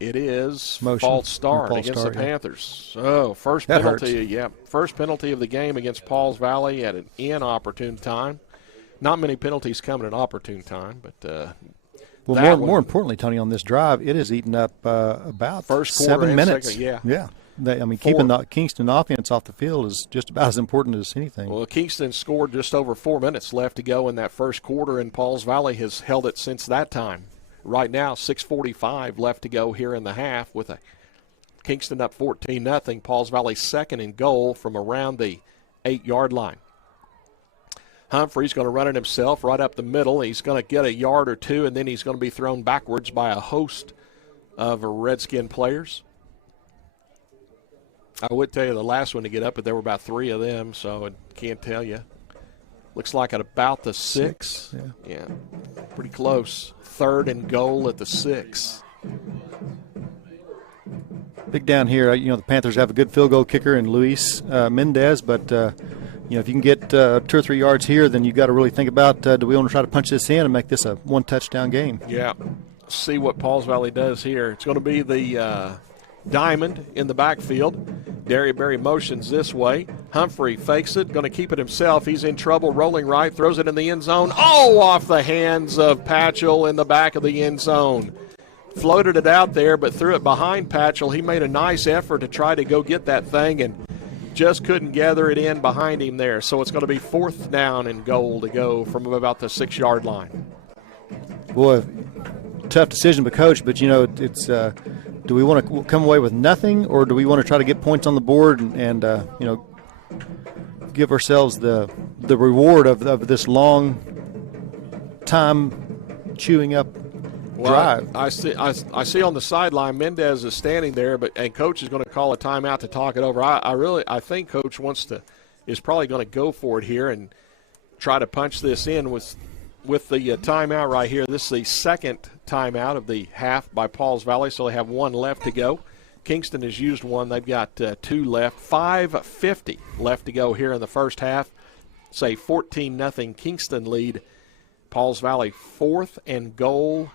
It is motion. False start against the Panthers. So first penalty, first penalty of the game against Pauls Valley at an inopportune time. Not many penalties come at an opportune time, but well, more importantly, Tony, on this drive, it has eaten up about first quarter 7 minutes. Second, yeah. Keeping the Kingston offense off the field is just about as important as anything. Well, Kingston scored just over 4 minutes left to go in that first quarter, and Pauls Valley has held it since that time. Right now, 6:45 left to go here in the half with a Kingston up 14-0. Pauls Valley 2nd and goal from around the 8-yard line. Humphrey's going to run it himself right up the middle. He's going to get a yard or 2, and then he's going to be thrown backwards by a host of Redskin players. I would tell you the last one to get up, but there were about 3 of them, so I can't tell you. Looks like at about the 6. Yeah, pretty close. 3rd and goal at the 6. Big down here. The Panthers have a good field goal kicker in Luis Mendez, but if you can get 2 or 3 yards here, then you've got to really think about, do we want to try to punch this in and make this a 1-touchdown game? Yeah. See what Pauls Valley does here. It's going to be the diamond in the backfield. Derryberry motions this way. Humphrey fakes it, going to keep it himself. He's in trouble, rolling right, throws it in the end zone. Oh, off the hands of Patchell in the back of the end zone. Floated it out there, but threw it behind Patchell. He made a nice effort to try to go get that thing and just couldn't gather it in behind him there. So it's going to be 4th down and goal to go from about the 6-yard line. Boy, tough decision by coach, but it's do we want to come away with nothing, or do we want to try to get points on the board and give ourselves the reward of this long time chewing up drive. I see on the sideline Mendez is standing there, and Coach is going to call a timeout to talk it over. I think Coach is probably going to go for it here and try to punch this in with the timeout right here. This is the second timeout of the half by Pauls Valley, so they have one left to go. Kingston has used one. They've got two left. 5:50 left to go here in the first half. It's a 14-0 Kingston lead. Pauls Valley 4th and goal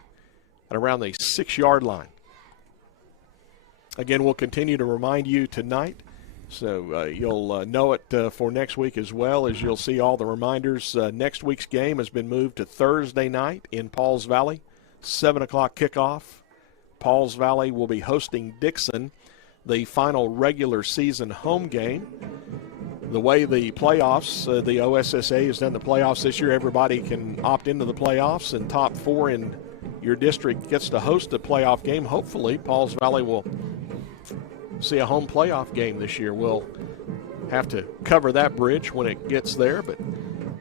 at around the 6-yard line. Again, we'll continue to remind you tonight, so you'll know it for next week as well, as you'll see all the reminders. Next week's game has been moved to Thursday night in Pauls Valley, 7 o'clock kickoff. Pauls Valley will be hosting Dixon, the final regular season home game. The way the playoffs, the OSSA has done the playoffs this year, everybody can opt into the playoffs, and top 4 in your district gets to host a playoff game. Hopefully, Pauls Valley will see a home playoff game this year. We'll have to cover that bridge when it gets there, but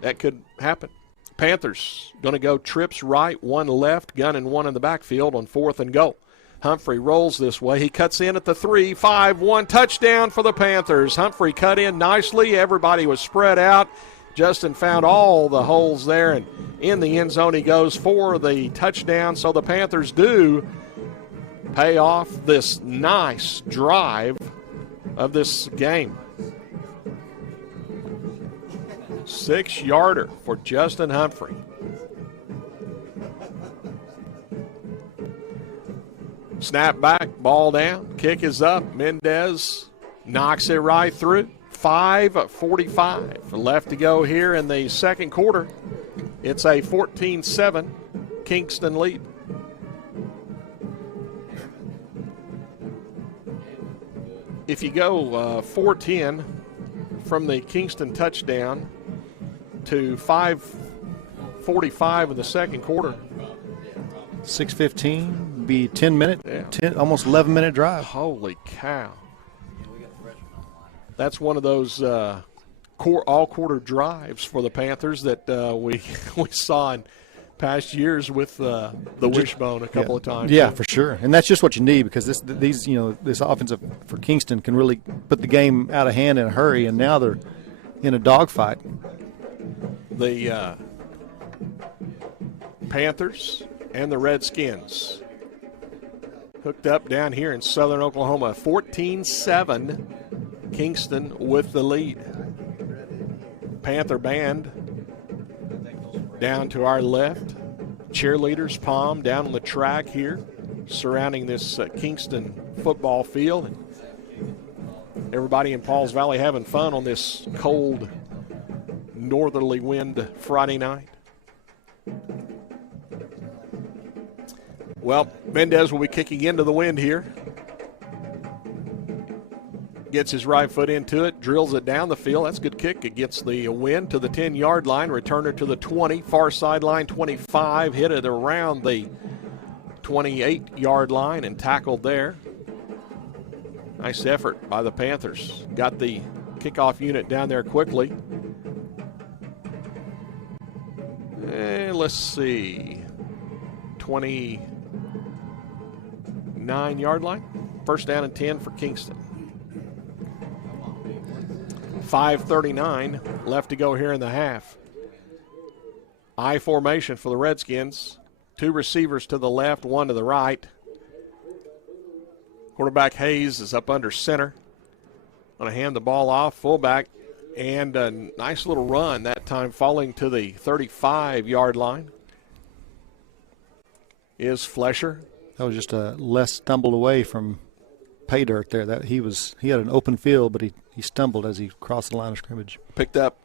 that could happen. Panthers going to go trips right, one left, gun and one in the backfield on 4th and goal. Humphrey rolls this way. He cuts in at the 3-5-1 touchdown for the Panthers. Humphrey cut in nicely. Everybody was spread out. Justin found all the holes there, and in the end zone he goes for the touchdown. So the Panthers do pay off this nice drive of this game. 6-yarder for Justin Humphrey. Snap back, ball down, kick is up. Mendez knocks it right through. 5:45 left to go here in the second quarter. It's a 14-7 Kingston lead. If you go 4:10 from the Kingston touchdown to 5:45 in the second quarter, 6:15 be 10-minute, almost 11-minute drive. Holy cow! That's one of those all-quarter drives for the Panthers that we saw in past years with the wishbone a couple of times. Yeah, for sure. And that's just what you need, because this offensive for Kingston can really put the game out of hand in a hurry, and now they're in a dogfight. The Panthers and the Redskins hooked up down here in southern Oklahoma. 14-7, Kingston with the lead. Panther band down to our left. Cheerleaders, Palm, down on the track here surrounding this Kingston football field. And everybody in Pauls Valley having fun on this cold northerly wind Friday night. Well, Mendez will be kicking into the wind here. Gets his right foot into it, drills it down the field. That's a good kick against the wind to the 10-yard line. Returner to the 20, far sideline 25. Hit it around the 28-yard line and tackled there. Nice effort by the Panthers. Got the kickoff unit down there quickly. And let's see. 29-yard line. First down and 10 for Kingston. 5:39 left to go here in the half. I formation for the Redskins. Two receivers to the left, one to the right. Quarterback Hayes is up under center. Going to hand the ball off. Fullback, and a nice little run that time, falling to the 35-yard line is Flesher. That was just a less stumbled away from pay dirt there. That he had an open field, but he stumbled as he crossed the line of scrimmage. Picked up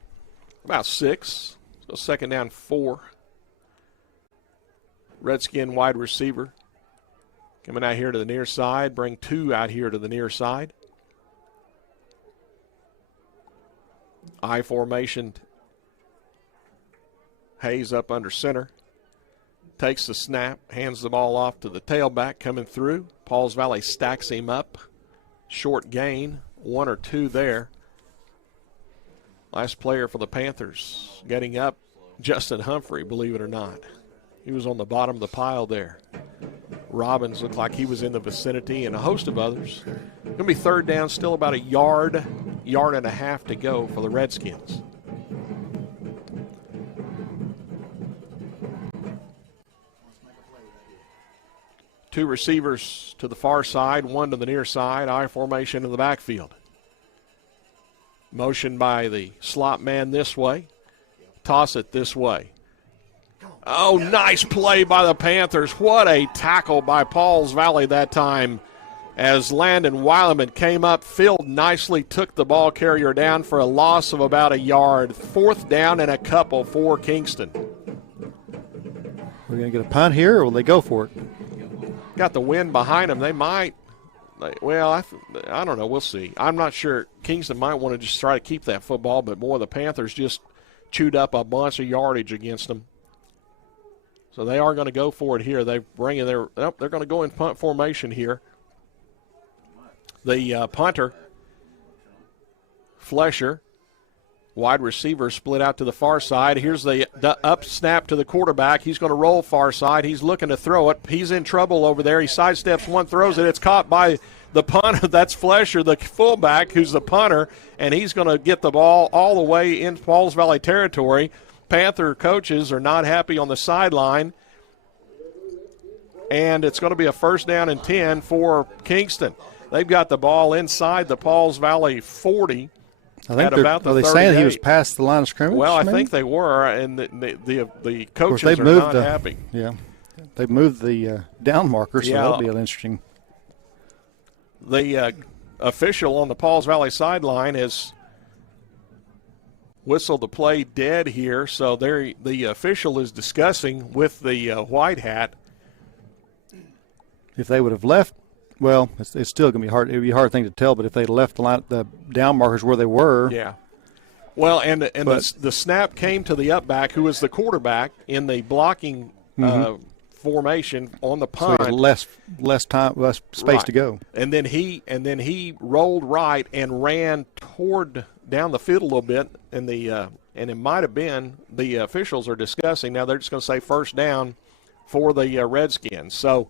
about 6. So second down 4. Redskin wide receiver coming out here to the near side. Bring 2 out here to the near side. I formation. Hayes up under center. Takes the snap, hands the ball off to the tailback coming through. Pauls Valley stacks him up. Short gain, 1 or 2 there. Last player for the Panthers getting up, Justin Humphrey, believe it or not. He was on the bottom of the pile there. Robbins looked like he was in the vicinity, and a host of others. Going to be third down, still about a yard and a half to go for the Redskins. Two receivers to the far side, one to the near side, I formation in the backfield. Motion by the slot man this way. Toss it this way. Oh, nice play by the Panthers. What a tackle by Pauls Valley that time as Landon Weileman came up, filled nicely, took the ball carrier down for a loss of about a yard. Fourth down and a couple for Kingston. We're going to get a punt here, or will they go for it? Got the wind behind them. They might. Well, I don't know. We'll see. I'm not sure. Kingston might want to just try to keep that football, but boy, the Panthers just chewed up a bunch of yardage against them. So they are going to go for it here. They're going to go in punt formation here. The punter, Flesher, wide receiver, split out to the far side. Here's the up snap to the quarterback. He's going to roll far side. He's looking to throw it. He's in trouble over there. He sidesteps one, throws it. It's caught by the punter. That's Flesher, the fullback, who's the punter, and he's going to get the ball all the way in Pauls Valley territory. Panther coaches are not happy on the sideline, and it's going to be a first down and 10 for Kingston. They've got the ball inside the Pauls Valley 40. I think are they saying he was past the line of scrimmage? Well, I maybe? think they were, and the coaches they've are moved not happy. Yeah, they've moved the down marker, so that'll be interesting. The official on the Pauls Valley sideline has whistled the play dead here, so the official is discussing with the white hat. If they would have left, well, it's still going to be hard. It would be a hard thing to tell, but if they left the down markers where they were. Yeah. Well, and the snap came to the up back, who was the quarterback in the blocking formation on the punt. So less time, less space to go. And then he rolled right and ran down the field a little bit, and it might have been the officials are discussing now. They're just going to say first down for the Redskins. So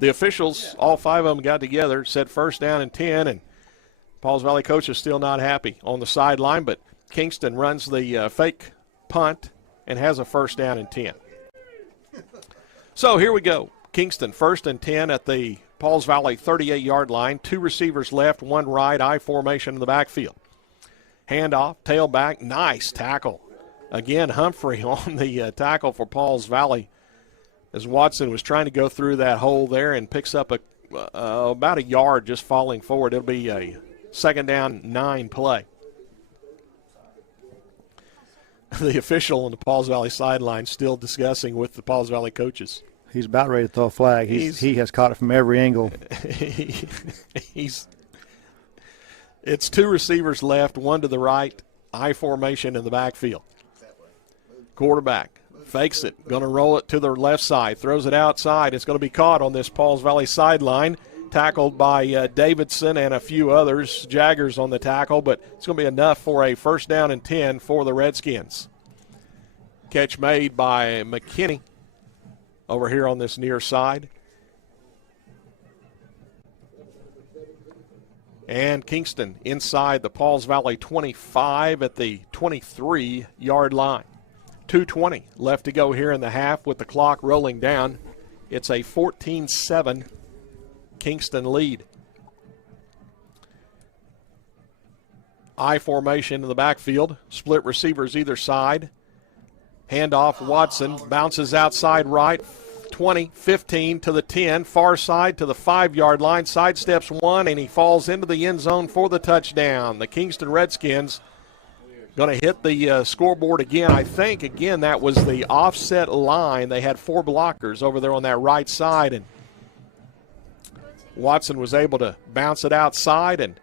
the officials, all five of them, got together, said first down and 10, and Pauls Valley coach is still not happy on the sideline, but Kingston runs the fake punt and has a first down and 10. So here we go. Kingston first and 10 at the Pauls Valley 38-yard line. Two receivers left, one right, I formation in the backfield. Handoff, tailback, nice tackle. Again, Humphrey on the tackle for Pauls Valley as Watson was trying to go through that hole there and picks up about a yard just falling forward. It'll be a second down 9 play. The official on the Pauls Valley sideline still discussing with the Pauls Valley coaches. He's about ready to throw a flag. He has caught it from every angle. It's two receivers left, one to the right, I formation in the backfield. Quarterback fakes it, going to roll it to the left side, throws it outside. It's going to be caught on this Pauls Valley sideline, tackled by Davidson and a few others, Jaggers on the tackle, but it's going to be enough for a first down and 10 for the Redskins. Catch made by McKinney over here on this near side. And Kingston inside the Pauls Valley 25 at the 23-yard line. 2:20 left to go here in the half with the clock rolling down. It's a 14-7 Kingston lead. I formation in the backfield. Split receivers either side. Handoff, Watson bounces outside right. 20, 15 to the 10. Far side to the 5-yard line. Sidesteps one, and he falls into the end zone for the touchdown. The Kingston Redskins going to hit the scoreboard again. I think, again, that was the offset line. They had 4 blockers over there on that right side, and Watson was able to bounce it outside and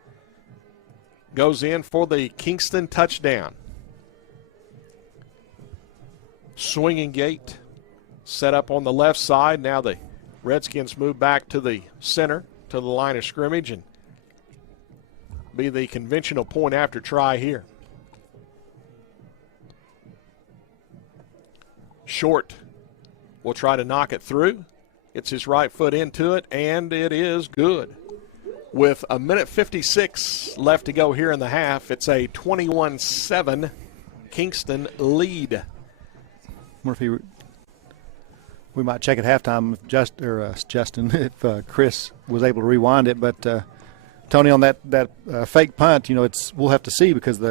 goes in for the Kingston touchdown. Swinging gate set up on the left side. Now the Redskins move back to the center, to the line of scrimmage, and be the conventional point after try here. Short will try to knock it through. Gets his right foot into it, and it is good. With a minute 56 left to go here in the half, it's a 21-7 Kingston lead. Wonder if we might check at halftime if Justin, if Chris was able to rewind it. But Tony, on that fake punt, we'll have to see because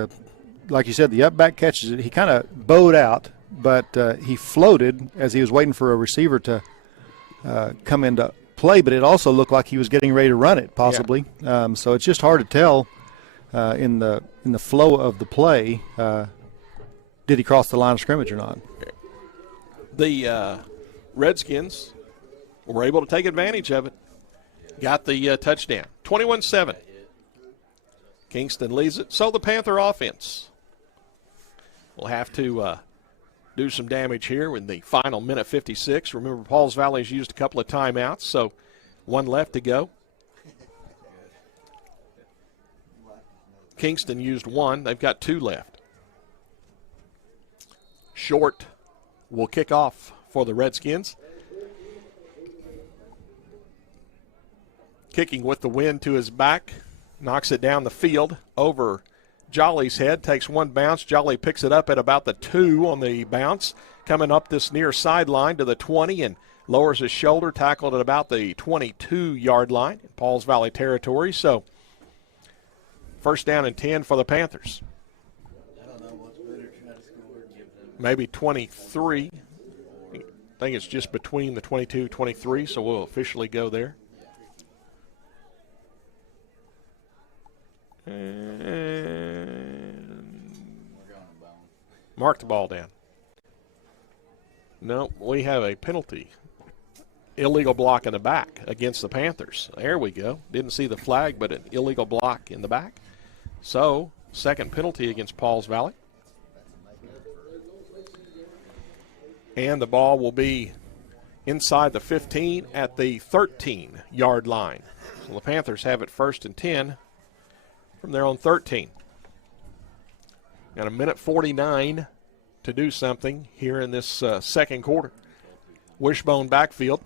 like you said, the up back catches it. He kind of bowed out, but he floated as he was waiting for a receiver to come into play. But it also looked like he was getting ready to run it, possibly. Yeah. So it's just hard to tell in the flow of the play. Did he cross the line of scrimmage or not? The Redskins were able to take advantage of it. Got the touchdown. 21-7. Kingston leads it. So the Panther offense will have to do some damage here in the final minute 56. Remember, Pauls Valley's used a couple of timeouts, so one left to go. Kingston used one. They've got two left. Short will kick off for the Redskins. Kicking with the wind to his back. Knocks it down the field over Jolly's head. Takes one bounce. Jolly picks it up at about the 2 on the bounce. Coming up this near sideline to the 20 and lowers his shoulder. Tackled at about the 22-yard line in Pauls Valley territory. So first down and 10 for the Panthers. Maybe 23. I think it's just between the 22 23, so we'll officially go there. And mark the ball down. No, we have a penalty. Illegal block in the back against the Panthers. There we go. Didn't see the flag, but an illegal block in the back. So, second penalty against Pauls Valley. And the ball will be inside the 15 at the 13-yard line. So the Panthers have it first and 10 from their own 13. Got a minute 49 to do something here in this second quarter. Wishbone backfield.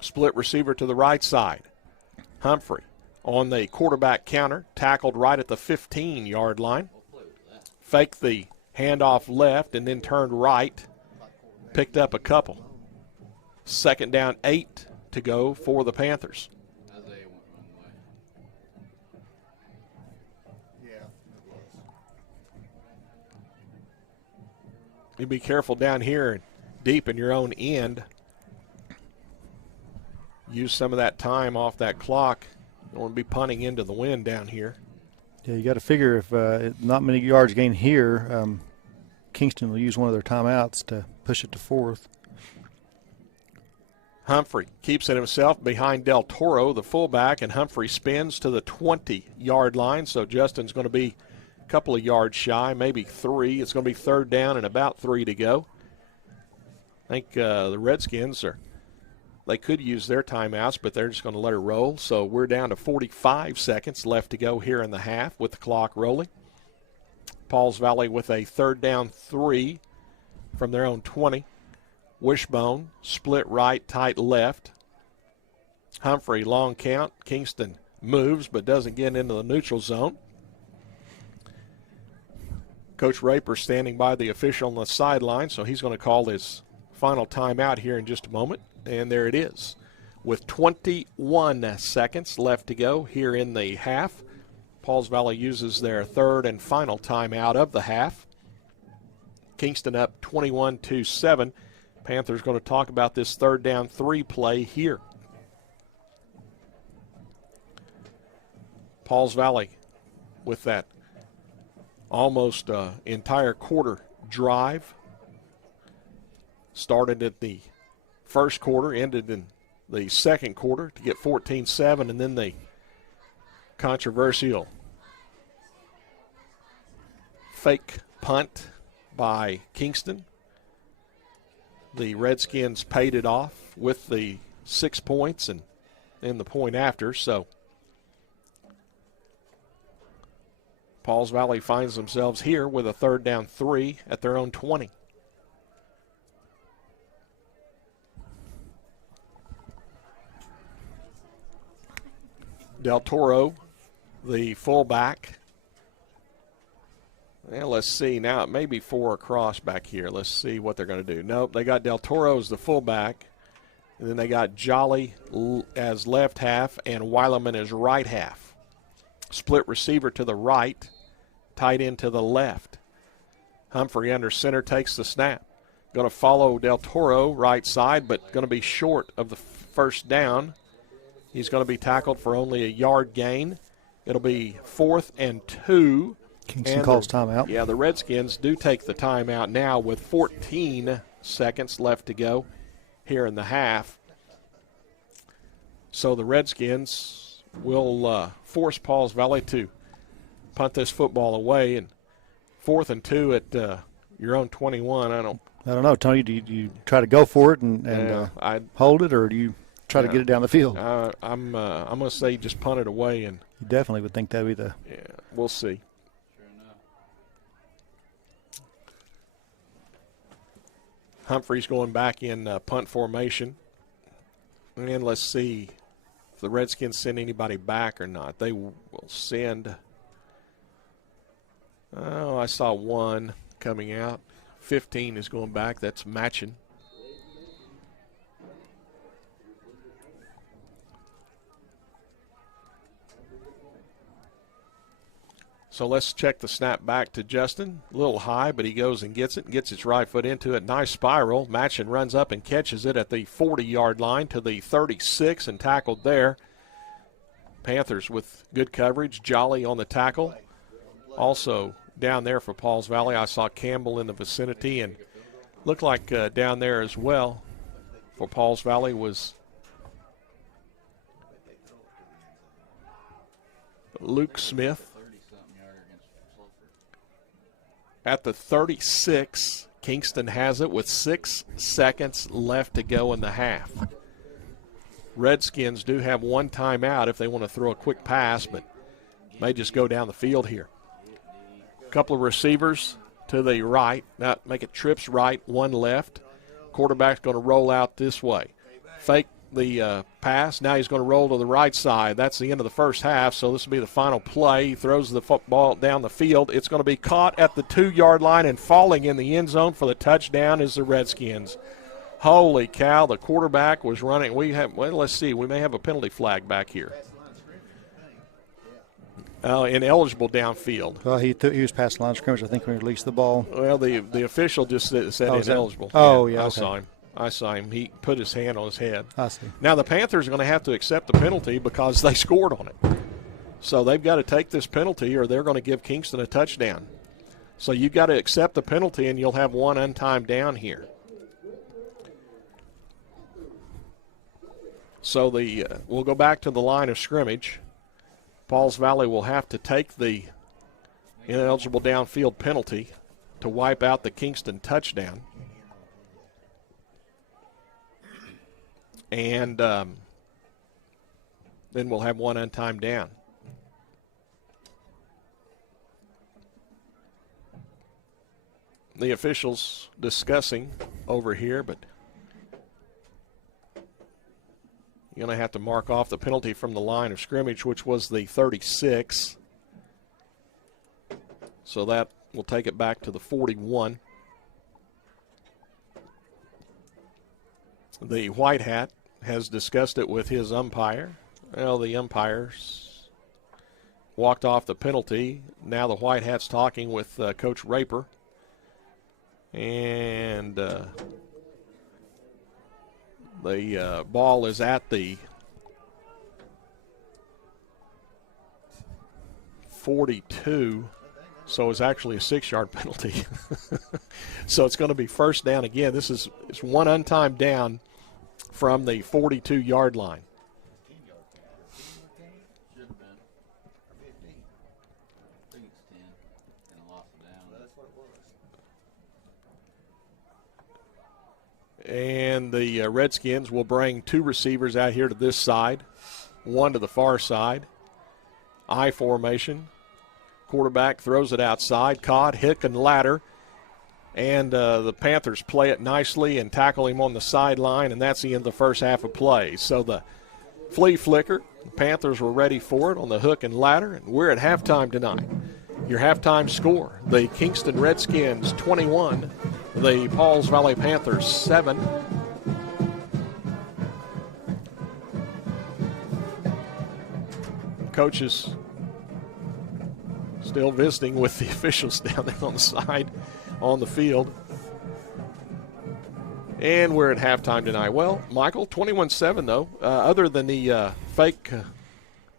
Split receiver to the right side. Humphrey on the quarterback counter. Tackled right at the 15-yard line. Faked the handoff left and then turned right. Picked up a couple. Second down, 8 to go for the Panthers. You be careful down here deep in your own end. Use some of that time off that clock. You don't want to be punting into the wind down here. Yeah, you got to figure if not many yards gained here, Kingston will use one of their timeouts to push it to fourth. Humphrey keeps it himself behind Del Toro, the fullback, and Humphrey spins to the 20-yard line. So Justin's going to be a couple of yards shy, maybe 3. It's going to be third down and about 3 to go. I think the Redskins they could use their timeouts, but they're just going to let it roll. So we're down to 45 seconds left to go here in the half with the clock rolling. Pauls Valley with a third down 3 from their own 20. Wishbone, split right, tight left. Humphrey, long count. Kingston moves but doesn't get into the neutral zone. Coach Raper standing by the official on the sideline, so he's going to call his final timeout here in just a moment. And there it is. With 21 seconds left to go here in the half, Pauls Valley uses their third and final timeout of the half. Kingston up 21-7. Panthers going to talk about this third down 3 play here. Pauls Valley with that almost entire quarter drive. Started at the first quarter, ended in the second quarter to get 14-7, and then the controversial fake punt by Kingston. The Redskins paid it off with the 6 points and the point after. So Pauls Valley finds themselves here with a third down 3 at their own 20. Del Toro, the fullback. And let's see. Now it may be 4 across back here. Let's see what they're going to do. Nope, they got Del Toro as the fullback. And then they got Jolly as left half and Weileman as right half. Split receiver to the right, tight end to the left. Humphrey under center takes the snap. Going to follow Del Toro right side, but going to be short of the first down. He's going to be tackled for only a yard gain. It'll be 4th and 2. Kingston calls timeout. Yeah, the Redskins do take the timeout now with 14 seconds left to go here in the half. So the Redskins will force Pauls Valley to punt this football away. And 4th and 2 at your own 21. I don't know, Tony. Do you try to go for it and hold it, or do you try to get it down the field? I'm going to say just punt it away, and you definitely would think that would be the. Yeah, we'll see. Sure enough. Humphrey's going back in punt formation, and let's see if the Redskins send anybody back or not. They will send. Oh, I saw one coming out. 15 is going back. That's matching. So let's check the snap back to Justin. A little high, but he goes and gets it, and gets his right foot into it. Nice spiral. Matchin runs up and catches it at the 40-yard line to the 36 and tackled there. Panthers with good coverage. Jolly on the tackle. Also down there for Pauls Valley, I saw Campbell in the vicinity, and looked like down there as well for Pauls Valley was Luke Smith. At the 36, Kingston has it with 6 seconds left to go in the half. Redskins do have one timeout if they want to throw a quick pass, but may just go down the field here. A couple of receivers to the right. Now make it trips right, one left. Quarterback's going to roll out this way. Fake the pass. Now he's going to roll to the right side. That's the end of the first half, so this will be the final play. He throws the football down the field. It's going to be caught at the 2-yard line, and falling in the end zone for the touchdown is the Redskins. Holy cow, the quarterback was running. Let's see, we may have a penalty flag back here. Ineligible downfield. Well, he was past the line of scrimmage, I think, when he released the ball. Well, the official just said ineligible. Yeah, okay. I saw him. He put his hand on his head. I see. Now the Panthers are going to have to accept the penalty because they scored on it. So they've got to take this penalty or they're going to give Kingston a touchdown. So you've got to accept the penalty and you'll have one untimed down here. So we'll go back to the line of scrimmage. Pauls Valley will have to take the ineligible downfield penalty to wipe out the Kingston touchdown. And then we'll have one untimed down. The officials discussing over here, but you're going to have to mark off the penalty from the line of scrimmage, which was the 36. So that will take it back to the 41. The white hat has discussed it with his umpire. Well, the umpires walked off the penalty. Now the white hat's talking with Coach Raper. And the ball is at the 42, so it's actually a 6-yard penalty. So it's going to be first down again. It's one untimed down from the 42-yard line. Should have been. I think it's 10. And I lost it down. That's what it was. And the Redskins will bring 2 receivers out here to this side, 1 to the far side. I formation. Quarterback throws it outside. Caught, hook, and ladder. And the Panthers play it nicely and tackle him on the sideline, and that's the end of the first half of play. So the flea flicker. The Panthers were ready for it on the hook and ladder, and we're at halftime tonight. Your halftime score, the Kingston Redskins 21, the Pauls Valley Panthers 7. Coaches still visiting with the officials down there on the side on the field. And we're at halftime tonight. Well, Michael, 21-7 though. Other than the fake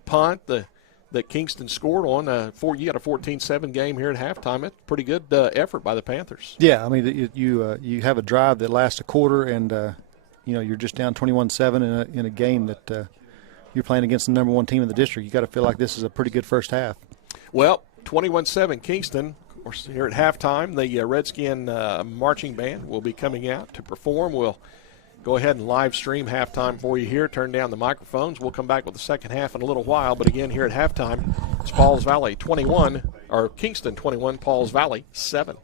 punt that Kingston scored on, you got a 14-7 game here at halftime. It's pretty good effort by the Panthers. Yeah, I mean, you have a drive that lasts a quarter, and you're just down 21-7 in a game that you're playing against the number one team in the district. You got to feel like this is a pretty good first half. Well, 21-7 Kingston. Of course, here at halftime, the Redskin marching band will be coming out to perform. We'll go ahead and live stream halftime for you here. Turn down the microphones. We'll come back with the second half in a little while. But again, here at halftime, it's Pauls Valley 21, or Kingston 21, Pauls Valley 7.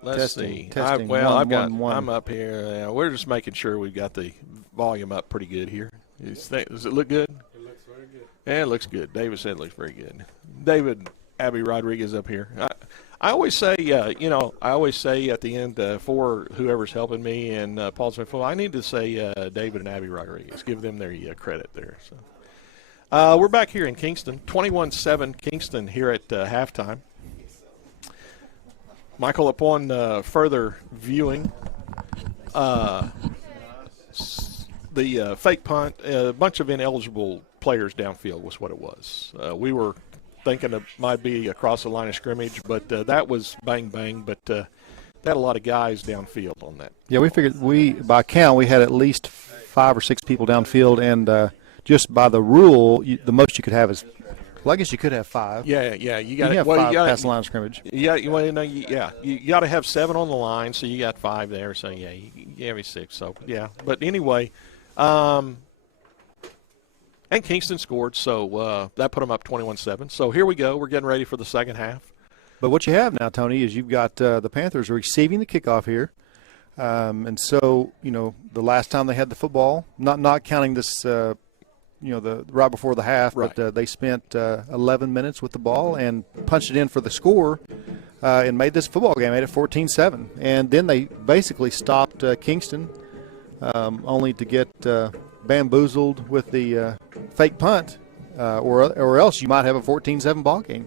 Let's Testing, see. testing. I'm up here. We're just making sure we've got the volume up pretty good here. Does it look good? It looks very good. Yeah, it looks good. David said it looks very good. David Abby Rodriguez up here. I always say, I always say at the end for whoever's helping me and Paul's info, I need to say David and Abby Rodriguez. Give them their credit there. So we're back here in Kingston, 21-7 Kingston here at halftime. Michael, upon further viewing, the fake punt, a bunch of ineligible players downfield was what it was. We were thinking it might be across the line of scrimmage, but that was bang, but they had a lot of guys downfield on that. Yeah, we figured by count, we had at least 5 or 6 people downfield, and just by the rule, the most you could have is, well, I guess you could have 5. Yeah, you got to have 5 past the line of scrimmage. Yeah, you got to have 7 on the line, so you got 5 there. So yeah, you have 6. So yeah, but anyway, and Kingston scored, so that put them up 21-7. So here we go. We're getting ready for the second half. But what you have now, Tony, is you've got the Panthers receiving the kickoff here, and so the last time they had the football, not counting this. The right before the half, right. But they spent 11 minutes with the ball and punched it in for the score and made this football game, made it 14-7. And then they basically stopped Kingston, only to get bamboozled with the fake punt, or else you might have a 14-7 ball game.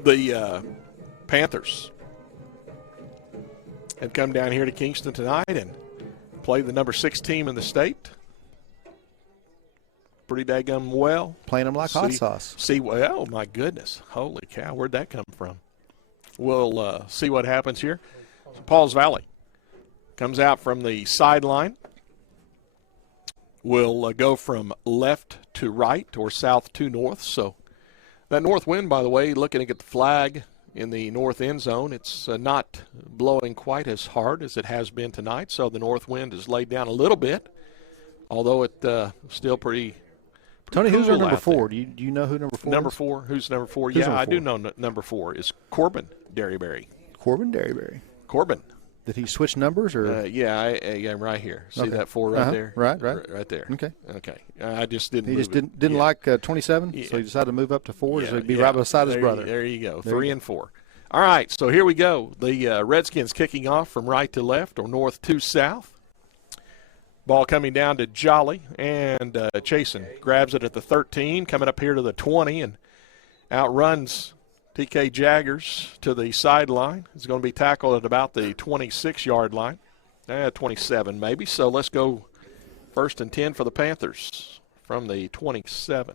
The Panthers have come down here to Kingston tonight and played the number 6 team in the state. Pretty daggum well. Playing them like hot sauce. Oh, my goodness. Holy cow, where'd that come from? We'll see what happens here. So Pauls Valley comes out from the sideline. Will go from left to right or south to north. So that north wind, by the way, looking at the flag in the north end zone, it's not blowing quite as hard as it has been tonight. So the north wind is laid down a little bit, although it's still pretty Tony, cool who's our number 4? There. Do you know who number 4 Number is? 4. Who's number 4? Who's yeah, number 4? I do know number 4 is Corbin Derryberry. Corbin Derryberry. Corbin. Did he switch numbers? Or I'm right here. See okay. that 4 right there? Right there. Okay. I just didn't. He move just didn't like 27, so he decided to move up to 4 so he'd be right beside his brother. There you go. 3 and 4. All right, so here we go. The Redskins kicking off from right to left or north to south. Ball coming down to Jolly, and Chasen grabs it at the 13, coming up here to the 20, and outruns TK Jaggers to the sideline. It's going to be tackled at about the 26-yard line, 27 maybe. So let's go 1st and 10 for the Panthers from the 27.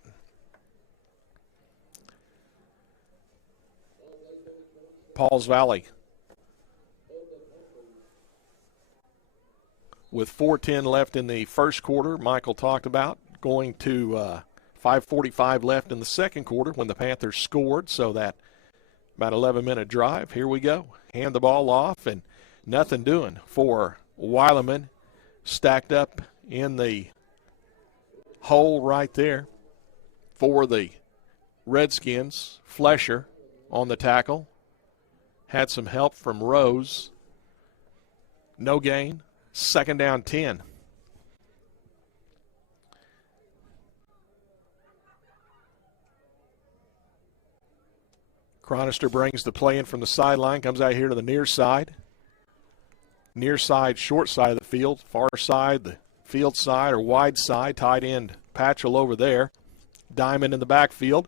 Pauls Valley with 4:10 left in the first quarter. Michael talked about going to 5:45 left in the second quarter when the Panthers scored, so that about 11-minute drive. Here we go. Hand the ball off, and nothing doing for Weileman. Stacked up in the hole right there for the Redskins. Flesher on the tackle. Had some help from Rose. No gain. 2nd down 10. Chronister brings the play in from the sideline, comes out here to the near side. Near side, short side of the field. Far side, the field side or wide side. Tight end Patchell over there. Diamond in the backfield.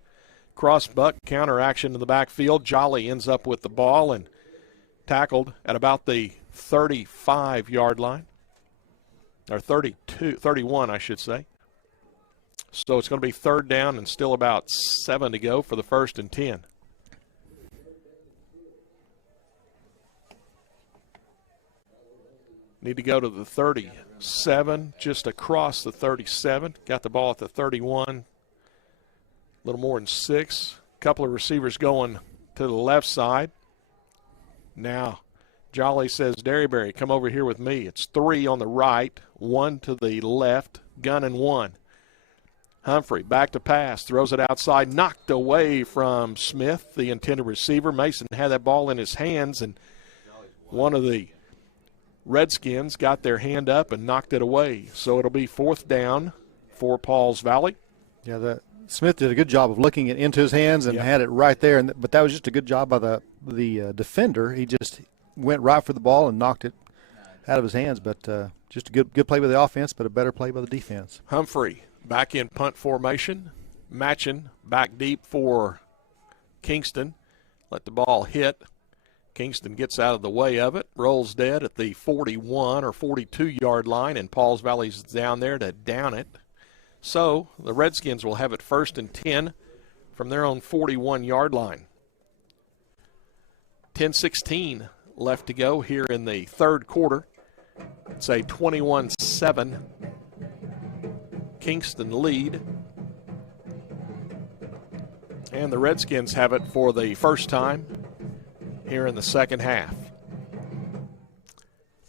Cross buck, counter action in the backfield. Jolly ends up with the ball and tackled at about the 35-yard line. Or 31, I should say. So it's going to be 3rd down and still about 7 to go for the 1st and 10. Need to go to the 37, just across the 37. Got the ball at the 31. A little more than 6. Couple of receivers going to the left side. Now, Jolly says, Derryberry, come over here with me. It's 3 on the right, 1 to the left, gun and 1. Humphrey back to pass, throws it outside, knocked away from Smith, the intended receiver. Mason had that ball in his hands, and one of the Redskins got their hand up and knocked it away. So it'll be 4th down for Pauls Valley. Yeah, Smith did a good job of looking it into his hands and had it right there. But that was just a good job by the defender. He just went right for the ball and knocked it out of his hands. But just a good play by the offense, but a better play by the defense. Humphrey back in punt formation, matching back deep for Kingston. Let the ball hit. Kingston gets out of the way of it, rolls dead at the 41 or 42-yard line, and Pauls Valley's down there to down it. So the Redskins will have it 1st and 10 from their own 41-yard line. 10:16 left to go here in the 3rd quarter. It's a 21-7 Kingston lead. And the Redskins have it for the first time here in the 2nd half.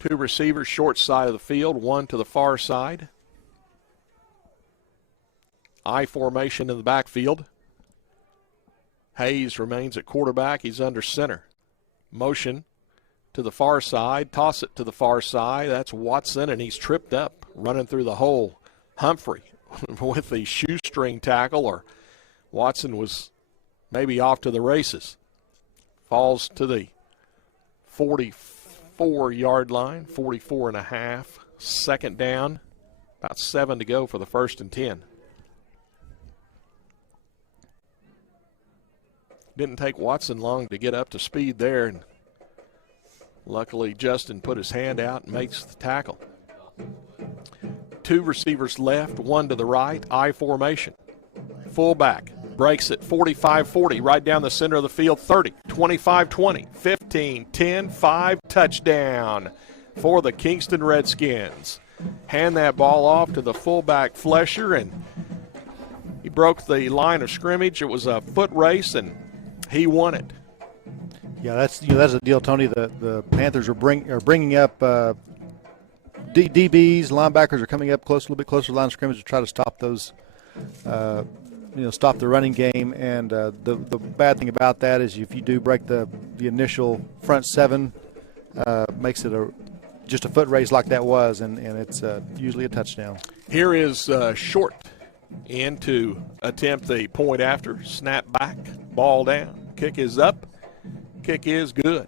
2 receivers short side of the field, 1 to the far side. I formation in the backfield. Hayes remains at quarterback. He's under center. Motion to the far side. Toss it to the far side. That's Watson, and he's tripped up running through the hole. Humphrey with the shoestring tackle, or Watson was maybe off to the races. Falls to the 44-yard line, 44 and a half. 2nd down, about 7 to go for the 1st and 10. Didn't take Watson long to get up to speed there, and luckily Justin put his hand out and makes the tackle. 2 receivers left, 1 to the right, I formation. Fullback breaks it 45-40 right down the center of the field. 30, 25-20, 15, 10, 5, touchdown for the Kingston Redskins. Hand that ball off to the fullback Flesher, and he broke the line of scrimmage. It was a foot race, and he won it. Yeah, that's the deal, Tony. The Panthers are bringing up DBs, linebackers are coming up close, a little bit closer to the line of scrimmage to try to stop those, stop the running game. And the bad thing about that is if you do break the initial front 7, makes it just a foot race like that was, and it's usually a touchdown. Here is Short in to attempt the point after. Snap back, ball down. Kick is up. Kick is good.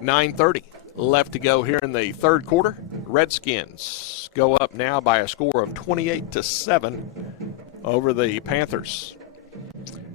9:30 left to go here in the 3rd quarter. Redskins go up now by a score of 28-7 over the Panthers.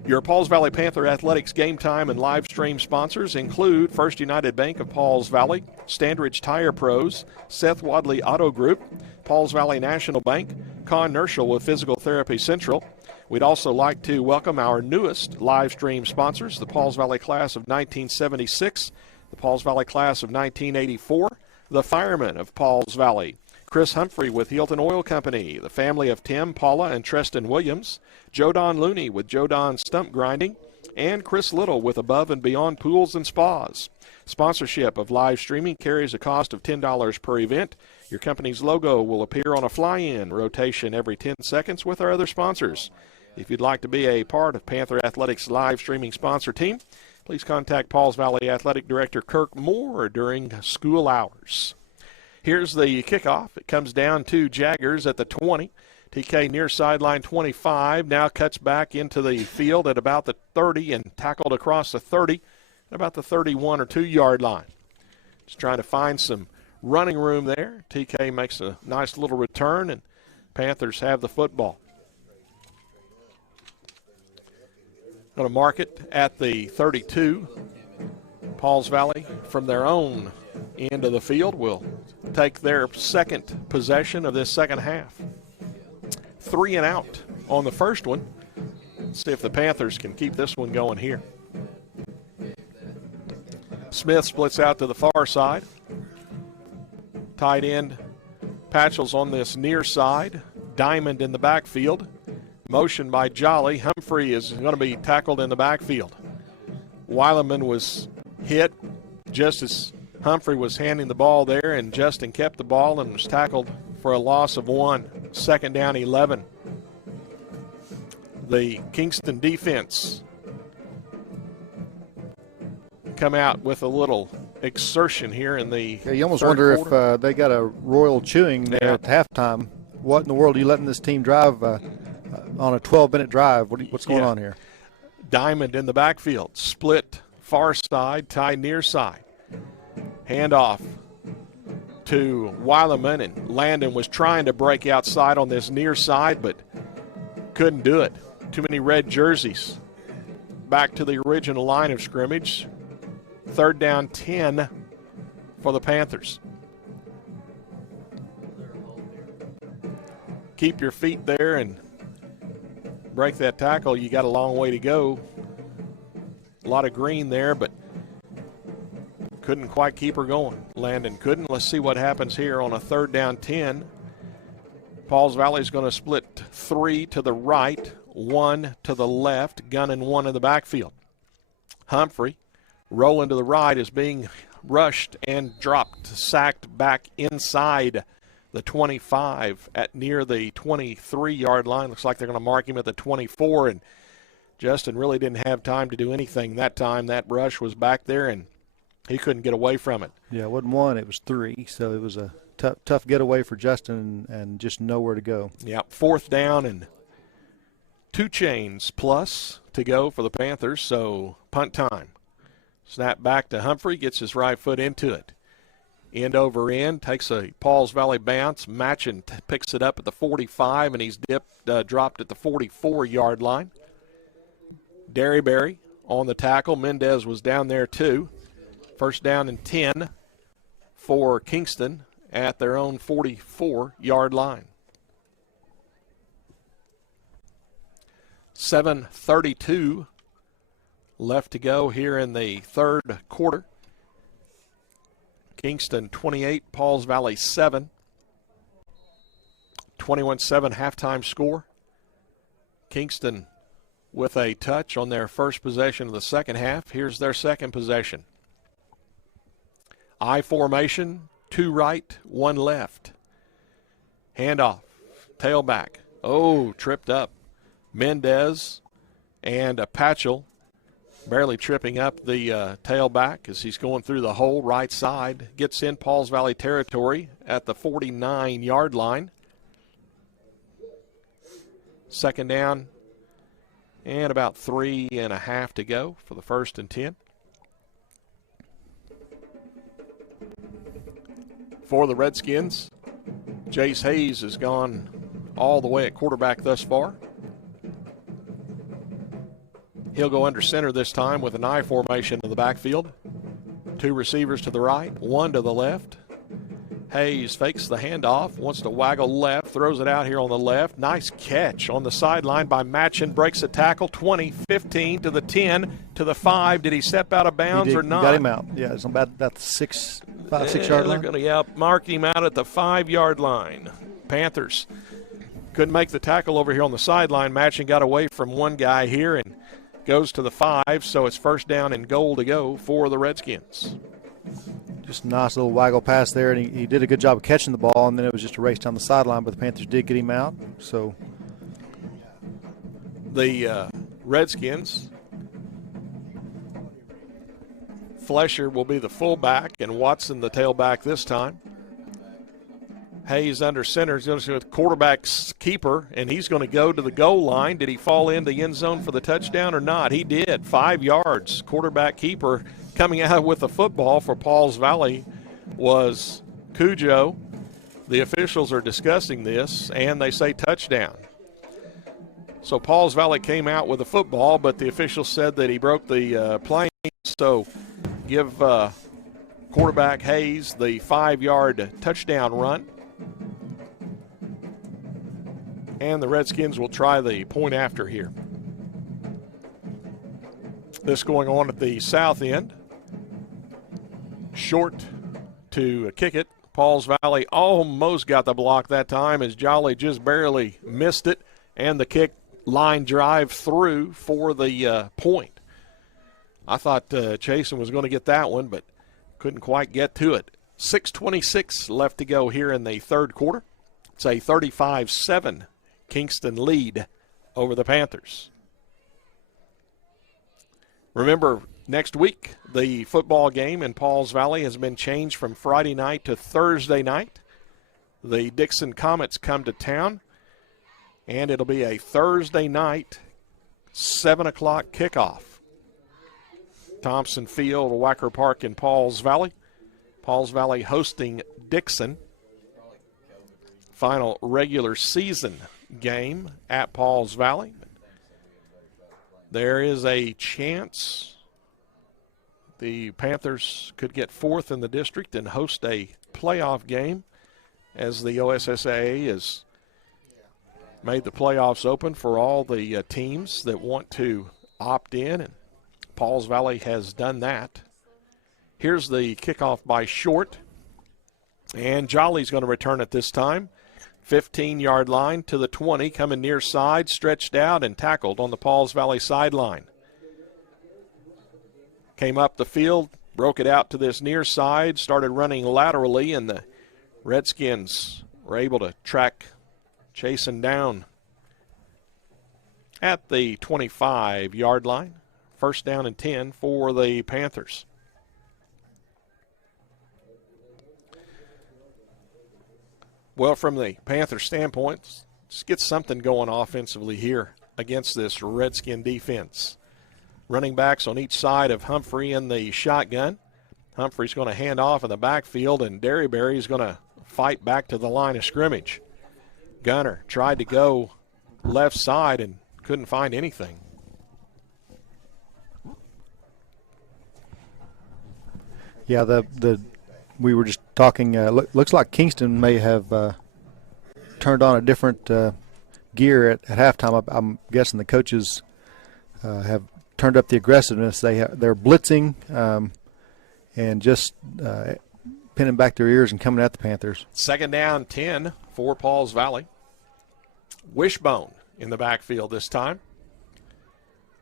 Your Pauls Valley Panther Athletics game time and live stream sponsors include First United Bank of Pauls Valley, Standridge Tire Pros, Seth Wadley Auto Group, Pauls Valley National Bank, Con Nerschel with Physical Therapy Central. We'd also like to welcome our newest live stream sponsors, the Pauls Valley Class of 1976, the Pauls Valley Class of 1984, the Firemen of Pauls Valley, Chris Humphrey with Hilton Oil Company, the family of Tim, Paula, and Treston Williams, Joe Don Looney with Joe Don Stump Grinding, and Chris Little with Above and Beyond Pools and Spas. Sponsorship of live streaming carries a cost of $10 per event. Your company's logo will appear on a fly-in rotation every 10 seconds with our other sponsors. If you'd like to be a part of Panther Athletics' live streaming sponsor team, please contact Pauls Valley Athletic Director Kirk Moore during school hours. Here's the kickoff. It comes down to Jaggers at the 20. TK near sideline 25, now cuts back into the field at about the 30 and tackled across the 30 at about the 31 or 2-yard line. Just trying to find some running room there. TK makes a nice little return, and Panthers have the football. Going to mark it at the 32. Pauls Valley from their own end of the field will take their second possession of this second half. 3 and out on the first one. Let's see if the Panthers can keep this one going here. Smith splits out to the far side. Tight end Patchell's on this near side. Diamond in the backfield. Motion by Jolly. Humphrey is going to be tackled in the backfield. Weileman was hit just as Humphrey was handing the ball there, and Justin kept the ball and was tackled for a loss of 1. Second down, 11. The Kingston defense come out with a little exertion here in the Yeah, you almost third wonder quarter. if they got a royal chewing there Yeah. at halftime. What in the world are you letting this team drive on a 12-minute drive? What's going Yeah. on here? Diamond in the backfield, split far side, tie near side. Handoff to Weileman, and Landon was trying to break outside on this near side, but couldn't do it. Too many red jerseys. Back to the original line of scrimmage. 3rd down 10 for the Panthers. Keep your feet there and break that tackle. You got a long way to go. A lot of green there, but couldn't quite keep her going. Landon couldn't. Let's see what happens here on a 3rd down 10. Pauls Valley's going to split 3 to the right, 1 to the left, gun and 1 in the backfield. Humphrey, rolling to the right, is being rushed and dropped, sacked back inside the 25 at near the 23-yard line. Looks like they're going to mark him at the 24, and Justin really didn't have time to do anything that time. That rush was back there, and he couldn't get away from it. Yeah, it wasn't 1, it was 3, so it was a tough getaway for Justin and just nowhere to go. Yeah, 4th down and 2 chains plus to go for the Panthers, so punt time. Snap back to Humphrey, gets his right foot into it. End over end, takes a Pauls Valley bounce. Matchin picks it up at the 45, and he's dropped at the 44-yard line. Derryberry on the tackle. Mendez was down there too. 1st down and 10 for Kingston at their own 44-yard line. 7:32 left to go here in the 3rd quarter. Kingston 28, Pauls Valley 7. 21-7 halftime score. Kingston with a touch on their first possession of the second half. Here's their second possession. I formation, 2 right, 1 left. Handoff, tailback. Oh, tripped up. Mendez and Patchell barely tripping up the tailback as he's going through the hole right side. Gets in Pauls Valley territory at the 49-yard line. 2nd down and about 3.5 to go for the 1st and 10. For the Redskins, Jace Hayes has gone all the way at quarterback thus far. He'll go under center this time with an I formation in the backfield. 2 receivers to the right, 1 to the left. Hayes fakes the handoff, wants to waggle left, throws it out here on the left. Nice catch on the sideline by Matchin, breaks a tackle, 20, 15 to the 10, to the 5. Did he step out of bounds or not? He got him out. Yeah, it's about the 5-6-yard line. They're going to mark him out at the 5-yard line. Panthers couldn't make the tackle over here on the sideline. Matchin got away from one guy here and goes to the 5, so it's 1st down and goal to go for the Redskins. Just a nice little waggle pass there, and he did a good job of catching the ball, and then it was just a race down the sideline, but the Panthers did get him out. So the Redskins, Flesher will be the fullback and Watson the tailback this time. Hayes under center is going to with quarterback's keeper, and he's going to go to the goal line. Did he fall in the end zone for the touchdown or not? He did. 5 yards. Quarterback keeper coming out with the football for Pauls Valley was Cujo. The officials are discussing this, and they say touchdown. So Pauls Valley came out with the football, but the officials said that he broke the plane. So give quarterback Hayes the 5-yard touchdown run. And the Redskins will try the point after here. This going on at the south end. Short to kick it. Pauls Valley almost got the block that time as Jolly just barely missed it. And the kick line drive through for the point. I thought Chasen was going to get that one, but couldn't quite get to it. 6:26 left to go here in the 3rd quarter. It's a 35-7 Kingston lead over the Panthers. Remember, next week, the football game in Pauls Valley has been changed from Friday night to Thursday night. The Dixon Comets come to town, and it'll be a Thursday night, 7 o'clock kickoff. Thompson Field, Wacker Park in Pauls Valley. Pauls Valley hosting Dixon. Final regular season game at Pauls Valley. There is a chance the Panthers could get fourth in the district and host a playoff game, as the OSSAA has made the playoffs open for all the teams that want to opt in, and Pauls Valley has done that. Here's the kickoff by Short, and Jolly's going to return it this time. 15-yard line to the 20, coming near side, stretched out and tackled on the Pauls Valley sideline. Came up the field, broke it out to this near side, started running laterally, and the Redskins were able to track Chasen down at the 25-yard line. First down and 10 for the Panthers. Well, from the Panthers' standpoint, let's get something going offensively here against this Redskin defense. Running backs on each side of Humphrey in the shotgun. Humphrey's going to hand off in the backfield, and Derryberry's going to fight back to the line of scrimmage. Gunner tried to go left side and couldn't find anything. Yeah, we were just talking. Looks like Kingston may have turned on a different gear at halftime. I'm guessing the coaches have turned up the aggressiveness. They're blitzing and just pinning back their ears and coming at the Panthers. Second down, 10 for Pauls Valley. Wishbone in the backfield this time.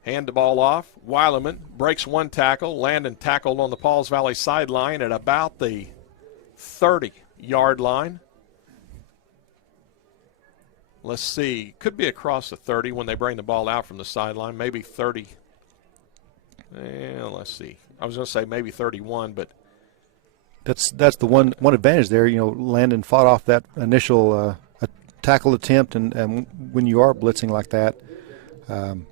Hand the ball off. Weilerman breaks one tackle. Landon tackled on the Pauls Valley sideline at about the 30-yard line. Let's see. Could be across the 30 when they bring the ball out from the sideline. Maybe 30. Let's see. I was going to say maybe 31, but that's the one advantage there. You know, Landon fought off that initial tackle attempt, and when you are blitzing like that,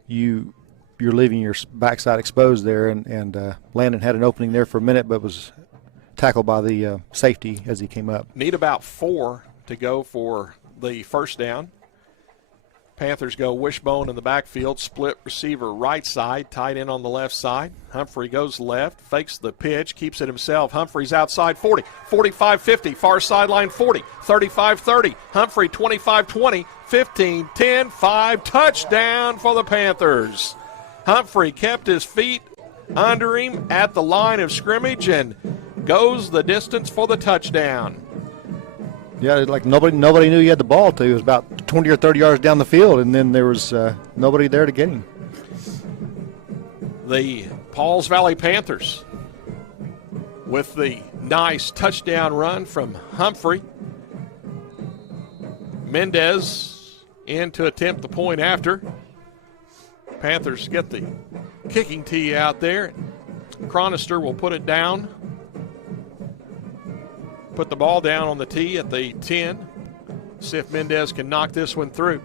you're leaving your backside exposed there, and Landon had an opening there for a minute, but was tackled by the safety as he came up. Need about 4 to go for the first down. Panthers go Wishbone in the backfield, split receiver right side, tight end on the left side. Humphrey goes left, fakes the pitch, keeps it himself. Humphrey's outside 40, 45-50, far sideline 40, 35-30. Humphrey 25-20, 15-10, 5, touchdown for the Panthers. Humphrey kept his feet under him at the line of scrimmage and goes the distance for the touchdown. Yeah, like nobody knew he had the ball till he was about 20 or 30 yards down the field, and then there was nobody there to get him. The Pauls Valley Panthers with the nice touchdown run from Humphrey. Mendez in to attempt the point after. Panthers get the kicking tee out there. Chronister will put it down. Put the ball down on the tee at the 10. See if Mendez can knock this one through.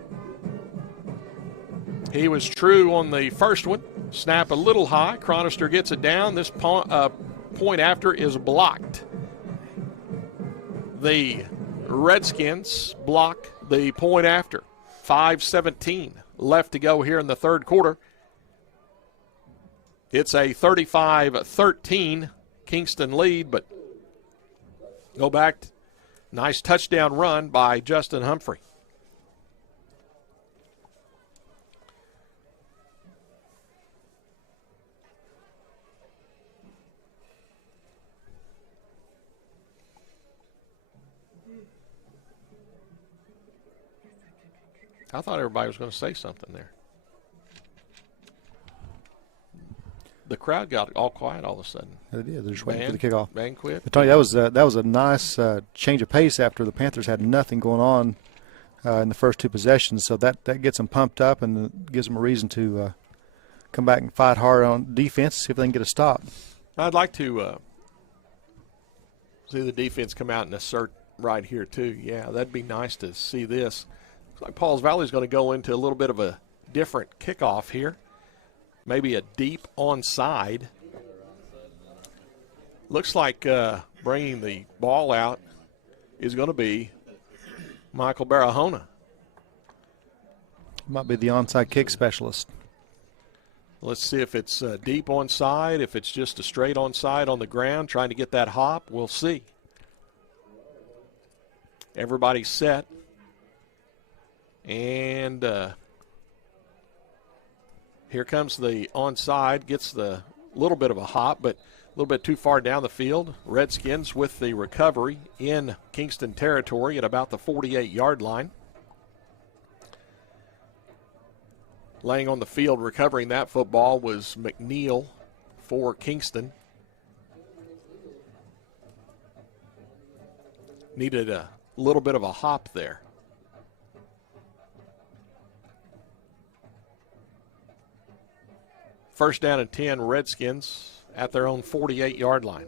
He was true on the first one. Snap a little high. Chronister gets it down. This point after is blocked. The Redskins block the point after. 5:17 left to go here in the third quarter. It's a 35-13 Kingston lead, but go back. Nice touchdown run by Justin Humphrey. I thought everybody was going to say something there. The crowd got all quiet all of a sudden. They did. They're just waiting for the kickoff. Bang quit. I tell you, that was a nice change of pace after the Panthers had nothing going on in the first two possessions. So that gets them pumped up and gives them a reason to come back and fight hard on defense, see if they can get a stop. I'd like to see the defense come out and assert right here too. Yeah, that'd be nice to see this. Looks like Pauls Valley is going to go into a little bit of a different kickoff here. Maybe a deep onside. Looks like bringing the ball out is going to be Michael Barahona. Might be the onside kick specialist. Let's see if it's deep onside, if it's just a straight onside on the ground, trying to get that hop. We'll see. Everybody's set. And here comes the onside, gets the little bit of a hop, but a little bit too far down the field. Redskins with the recovery in Kingston territory at about the 48-yard line. Laying on the field, recovering that football was McNeil for Kingston. Needed a little bit of a hop there. First down and 10, Redskins at their own 48-yard line.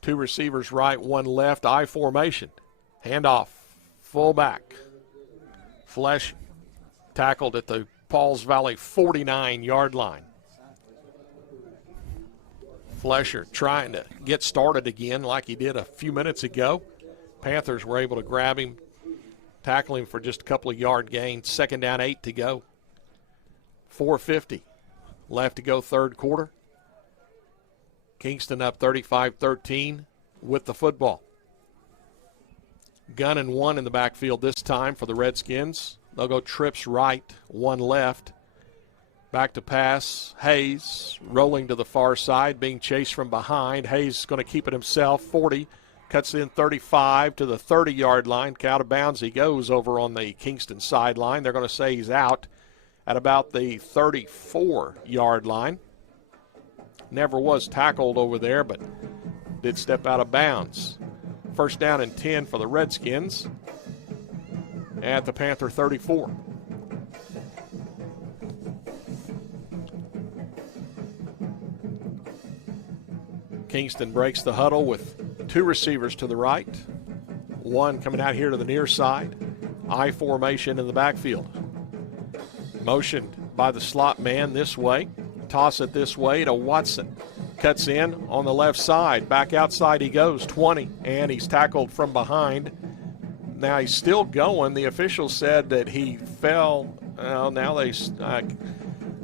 Two receivers right, one left, I formation. Handoff, fullback. Flesh tackled at the Pauls Valley 49-yard line. Flesher trying to get started again like he did a few minutes ago. Panthers were able to grab him, tackle him for just a couple of yard gains. Second down, 8 to go. 4:50 left to go, third quarter. Kingston up 35-13 with the football. Gun and one in the backfield this time for the Redskins. They'll go trips right, one left. Back to pass. Hayes rolling to the far side, being chased from behind. Hayes going to keep it himself. 40, cuts in 35 to the 30-yard line. Out of bounds he goes over on the Kingston sideline. They're going to say he's out at about the 34-yard line. Never was tackled over there, but did step out of bounds. First down and 10 for the Redskins at the Panther 34. Kingston breaks the huddle with two receivers to the right, one coming out here to the near side. I formation in the backfield. Motioned by the slot man this way. Toss it this way to Watson. Cuts in on the left side. Back outside he goes, 20, and he's tackled from behind. Now he's still going. The official said that he fell.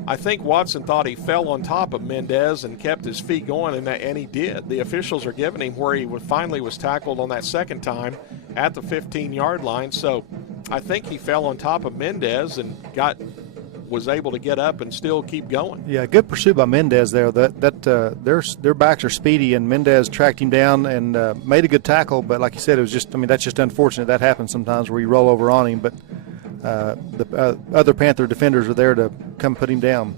I think Watson thought he fell on top of Mendez and kept his feet going, and he did. The officials are giving him where he finally was tackled on that second time at the 15-yard line. So I think he fell on top of Mendez and was able to get up and still keep going. Yeah, good pursuit by Mendez there. Their backs are speedy, and Mendez tracked him down and made a good tackle. But like you said, it was that's just unfortunate. That happens sometimes where you roll over on him. But the other Panther defenders are there to come put him down.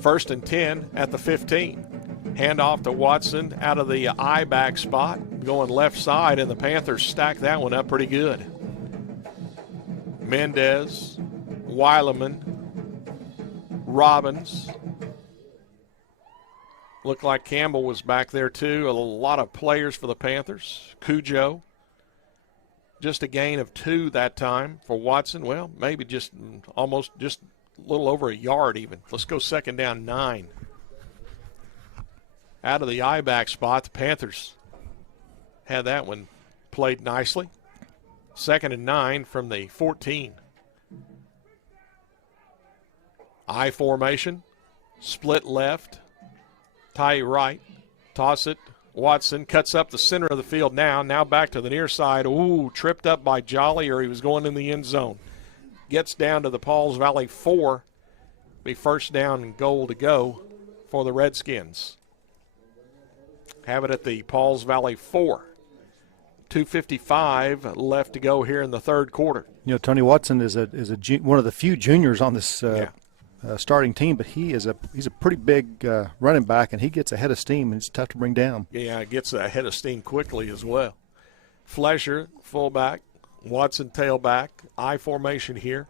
First and 10 at the 15. Handoff to Watson out of the I-back spot, going left side, and the Panthers stack that one up pretty good. Mendez, Weileman, Robbins. Looked like Campbell was back there too. A lot of players for the Panthers. Cujo. Just a gain of 2 that time for Watson. Well, maybe just a little over a yard even. Let's go second down 9. Out of the I-back spot, the Panthers had that one played nicely. Second and 9 from the 14. I formation, split left, tie right, toss it. Watson cuts up the center of the field now back to the near side. Ooh, tripped up by Jolly, or he was going in the end zone. Gets down to the Pauls Valley 4. Be first down and goal to go for the Redskins. Have it at the Pauls Valley 4. 2:55 left to go here in the third quarter. You know, Tony Watson is one of the few juniors on this starting team, but he's a pretty big running back, and he gets ahead of steam, and it's tough to bring down. Yeah, it gets ahead of steam quickly as well. Flesher, fullback. Watson, tailback. I formation here.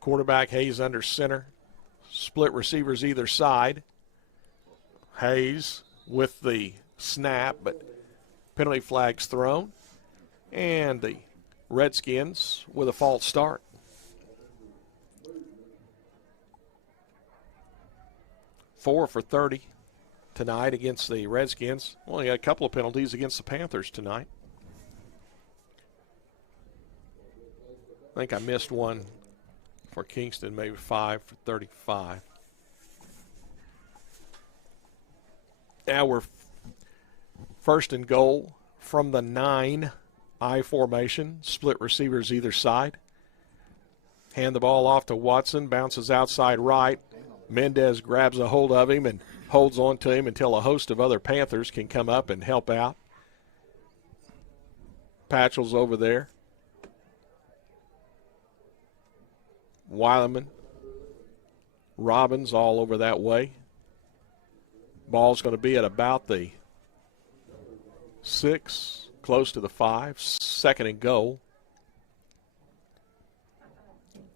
Quarterback Hayes under center. Split receivers either side. Hayes with the snap, but penalty flags thrown. And the Redskins with a false start. Four for 30 tonight against the Redskins. Only got a couple of penalties against the Panthers tonight. I think I missed one for Kingston, maybe 5 for 35. Now we're first and goal from the 9 I formation, split receivers either side. Hand the ball off to Watson, bounces outside right. Mendez grabs a hold of him and holds on to him until a host of other Panthers can come up and help out. Patchell's over there. Weileman, Robbins all over that way. Ball's going to be at about the 6, close to the 5, second and goal.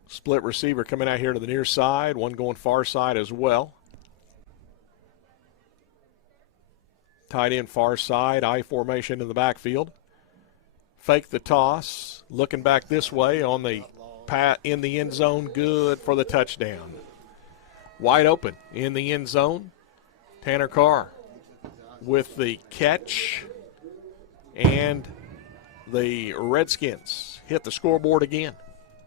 Split receiver coming out here to the near side, one going far side as well. Tight end far side, I formation in the backfield. Fake the toss, looking back this way on the pat in the end zone, good for the touchdown. Wide open in the end zone. Tanner Carr with the catch, and the Redskins hit the scoreboard again.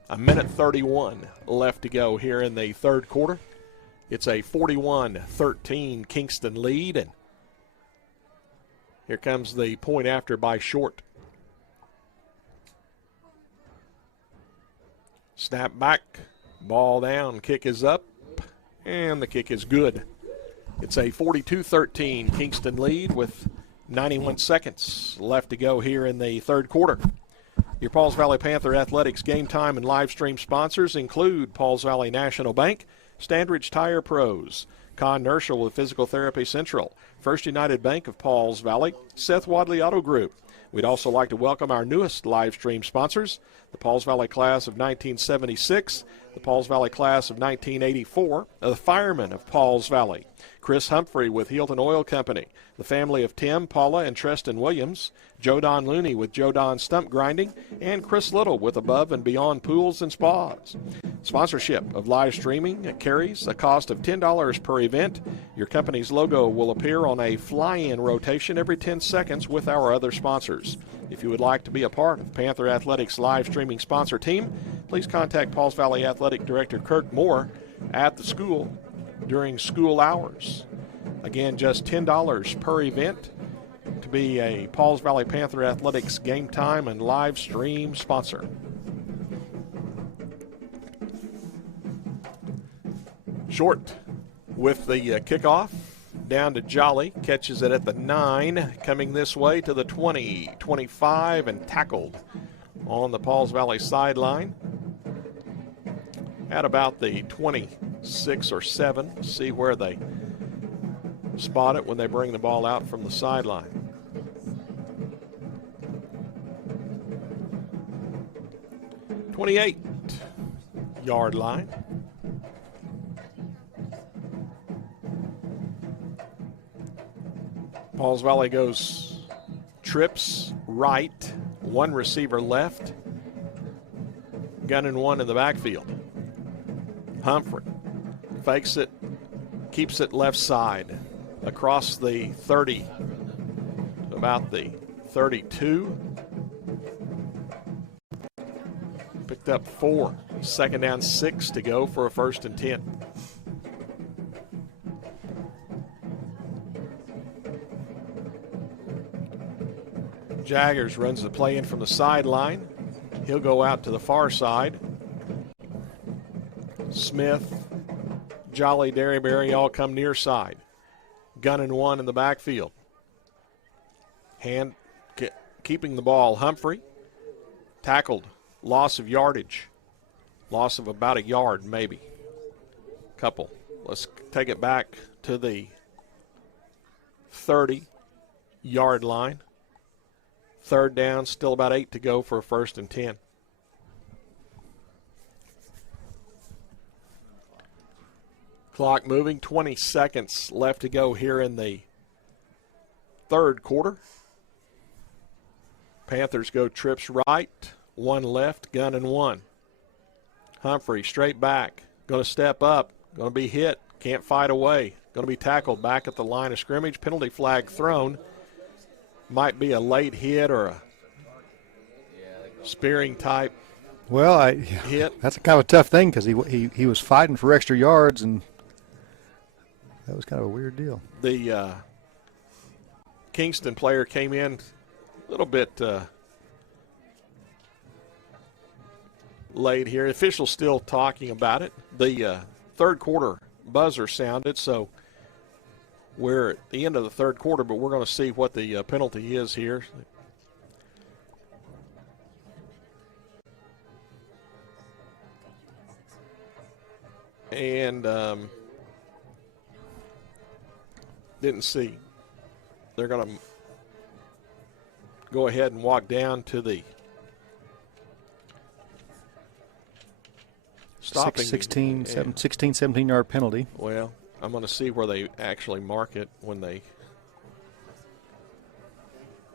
1:31 left to go here in the third quarter. It's a 41-13 Kingston lead, and here comes the point after by Short. Snap back, ball down, kick is up, and the kick is good. It's a 42-13 Kingston lead with 91 seconds left to go here in the third quarter. Your Pauls Valley Panther Athletics game time and live stream sponsors include Pauls Valley National Bank, Standridge Tire Pros, Con Nerschel with Physical Therapy Central, First United Bank of Pauls Valley, Seth Wadley Auto Group. We'd also like to welcome our newest live stream sponsors, the Pauls Valley class of 1976, the Pauls Valley class of 1984, the firemen of Pauls Valley, Chris Humphrey with Hilton Oil Company, the family of Tim, Paula, and Treston Williams, Joe Don Looney with Joe Don Stump Grinding, and Chris Little with Above and Beyond Pools and Spas. Sponsorship of live streaming carries a cost of $10 per event. Your company's logo will appear on a fly-in rotation every 10 seconds with our other sponsors. If you would like to be a part of Panther Athletics live streaming sponsor team, please contact Pauls Valley Athletic Director Kirk Moore at the school during school hours. Again, just $10 per event to be a Pauls Valley Panther Athletics game time and live stream sponsor. Short with the kickoff down to Jolly, catches it at the 9, coming this way to the 20, 25, and tackled on the Pauls Valley sideline at about the 26 or 7. See where they spot it when they bring the ball out from the sideline. "28-yard line. Pauls Valley goes trips right, one receiver left, gun and one in the backfield. Humphrey fakes it, keeps it left side, across the 30, about the 32. Picked up 4, second down 6 to go for a 1st and 10. Jaggers runs the play in from the sideline. He'll go out to the far side. Smith, Jolly, Derryberry all come near side. Gun and one in the backfield. Keeping the ball, Humphrey. Tackled, loss of yardage. Loss of about a yard, maybe. Couple. Let's take it back to the 30-yard line. Third down, still about 8 to go for a 1st and 10. Clock moving, 20 seconds left to go here in the third quarter. Panthers go trips right, one left, gun and one. Humphrey straight back, going to step up, going to be hit, can't fight away, going to be tackled back at the line of scrimmage. Penalty flag thrown. Might be a late hit or a spearing type hit. That's a kind of a tough thing because he was fighting for extra yards, and that was kind of a weird deal. The Kingston player came in a little bit late here. Officials still talking about it. The third quarter buzzer sounded, so we're at the end of the third quarter, but we're going to see what the penalty is here. And didn't see. They're going to go ahead and walk down to the stopping. 16, 17-yard penalty. Well, I'm going to see where they actually mark it when they.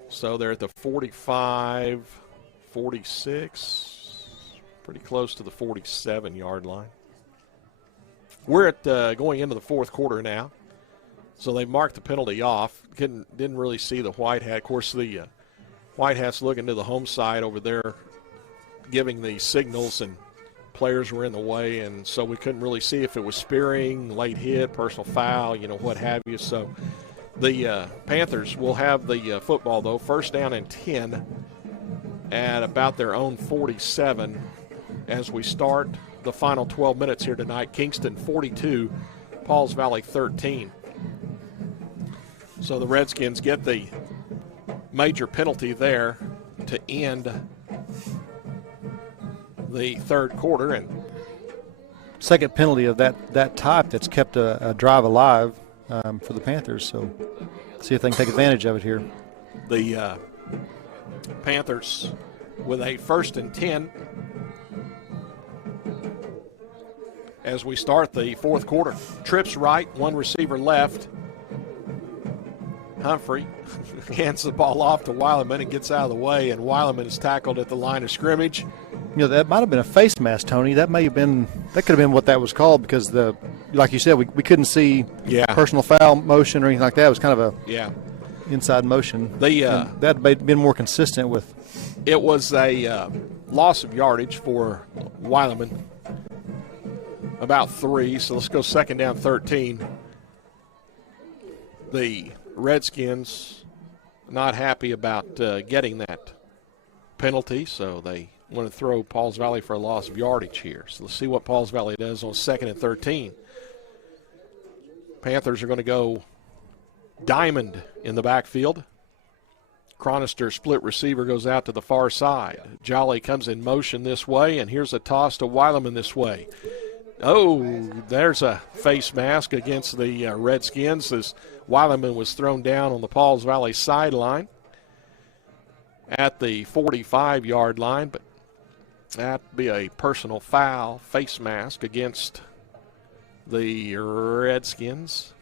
So they're at the 45, 46, pretty close to the 47-yard line. We're at going into the fourth quarter now. So they marked the penalty off. Didn't really see the white hat. Of course, the white hat's looking to the home side over there, giving the signals, and players were in the way, and so we couldn't really see if it was spearing, late hit, personal foul, what have you. So the Panthers will have the football, though. First down and 10 at about their own 47 as we start the final 12 minutes here tonight. Kingston 42, Pauls Valley 13. So the Redskins get the major penalty there to end the third quarter. And second penalty of that type that's kept a drive alive for the Panthers. So see if they can take advantage of it here. The Panthers with a 1st and 10 as we start the fourth quarter. Trips right, one receiver left. Humphrey hands the ball off to Weileman and gets out of the way, and Weileman is tackled at the line of scrimmage. That might have been a face mask, Tony. That could have been what that was called, because like you said, we couldn't see personal foul motion or anything like that. It was kind of a inside motion. That had been more consistent with. It was a loss of yardage for Weileman, about 3. So let's go second down 13. The Redskins not happy about getting that penalty, so they want to throw Pauls Valley for a loss of yardage here. So let's see what Pauls Valley does on 2nd and 13. Panthers are going to go diamond in the backfield. Chronister split receiver goes out to the far side. Jolly comes in motion this way, and here's a toss to Weileman this way. Oh, there's a face mask against the Redskins as Weileman was thrown down on the Pauls Valley sideline at the 45-yard line, but that'd be a personal foul, face mask against the Redskins.